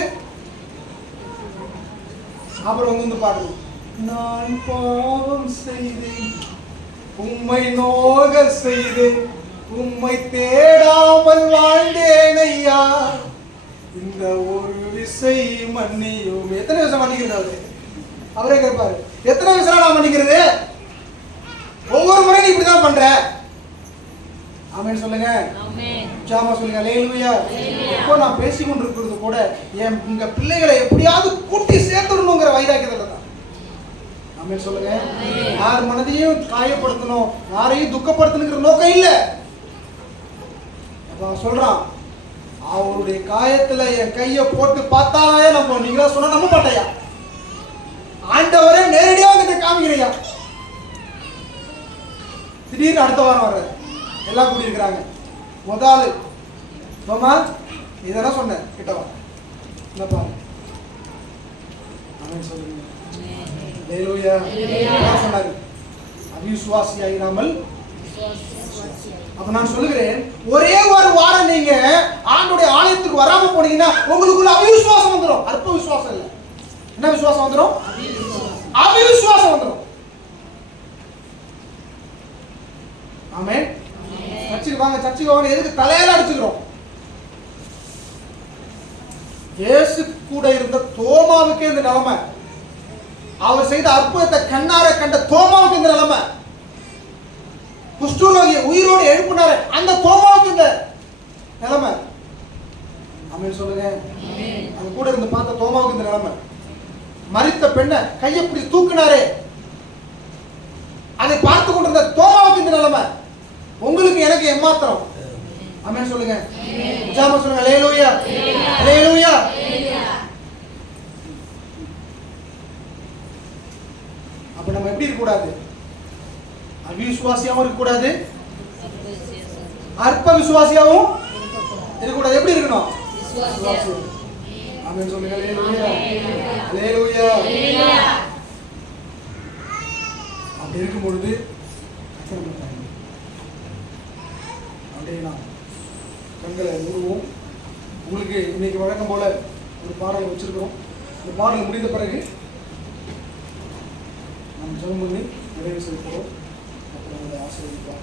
அப்புறம் வந்து பாருங்க, நான் பாவம் செய்தேன், உம்மை நோக செய்தேன், உம்மை தேடாமல் வாழ்ந்தேன் ஐயா, இந்த ஒரு விசை மன்னியும். எத்தனை விஷயம் மன்னிக்கிறது? அவரே கேட்பாரு, எத்தனை விஷயம் நான் மன்னிக்கிறது? ஒவ்வொரு முறை நீ இப்படிதான் பண்ற. ஆமென் சொல்லுங்க. ஜாமா சொல்லுங்க. அல்லேலூயா. இப்போ நான் பேசி கொண்டிருக்கிறது கூட எங்க பிள்ளைகளை எப்படியாவது கூட்டி சேர்த்துடணுங்கிற வைராக்கியத்துல தான். ஆமென் சொல்லுங்க. யார் மனதையும் காயப்படுத்தணும், யாரையும் துக்கப்படுத்தணுங்கிற நோக்கம் இல்ல. சொல்றான், அவருடைய காயத்துல என் கையை போட்டு பார்த்தாலே நம்ம, நீங்களா சொன்னா நம்ப மாட்டையா? ஆண்டவரே நேரடியாக கிட்ட காமிக்கிறியா? திடீர்னு அடுத்த வாரம் வர்ற எல்லாம் கூடி இருக்கிறாங்க. முதல் மாமா இதெல்லாம் சொன்னேன், கிட்டவா என்னப்பா? ஆமென் சொல்லுங்க. அல்லேலூயா. சொன்னாரு, அவிசுவாசியாயிராமல். அப்ப நான் சொல்லுகிறேன், ஒரே ஒரு வாரம் நீங்க ஆண்டோடைய ஆலயத்துக்கு வராம போனீங்கன்னா உங்களுக்குள்ள அவிசுவாசம் வந்துடும். அற்ப விசுவாசம் இல்ல. என்ன விசுவாசம் வந்துடும்? அவிசுவாசம் வந்துடும். ஆமென். சர்ச்சுக்கு வாங்க, சர்ச்சுக்கு வாங்க. எதுக்கு தலையில அடிச்சுக்கிறோம்? இயேசு கூட இருந்த தோமாவுக்கு இந்த நிலைமை, அவர் செய்த அற்புதத்தை கண்ணார கண்ட தோமாவுக்கு இந்த நிலைமை, குஷ்டரோகியை உயிரோடு எழுப்பினாரு அந்த தோமாவுக்கு இந்த நிலைமை. ஆமென் சொல்லுங்க. அது கூட இருந்து பார்த்த தோமாவுக்கு இந்த நிலைமை. மரித்த பெண்ணை கையை பிடி தூக்கினாரே, அதை பார்த்து கொண்டிருந்த தோமாவுக்கு இந்த நிலைமை. உங்களுக்கு எனக்கு எம்மாத்திரம். ஆமென் சொல்லுங்க. ஜாம சொல்லுங்க. அல்லேலூயா, அல்லேலூயா. அப்ப நம்ம எப்படி இருக்க கூடாது? அவிசுவாசியாவும் இருக்க கூடாது, அற்ப விசுவாசியாவும் இருக்க கூடாது. எப்படி இருக்கணும்? விசுவாசி. ஆமென் சொல்லுங்க. அல்லேலூயா, அல்லேலூயா. அப்படி இருக்கும் பொழுது அப்படியே நாம் கண்களை மூடுவோம். உங்களுக்கு இன்னைக்கு வழக்கம் போல ஒரு பாடலை வச்சிருக்கிறோம். இந்த பாடல் முடிந்த பிறகு நாம் ஜெபம் பண்ணி நிறைவு செய்ய போகிறோம். அப்புறம் ஆசீர்வதிப்போம்.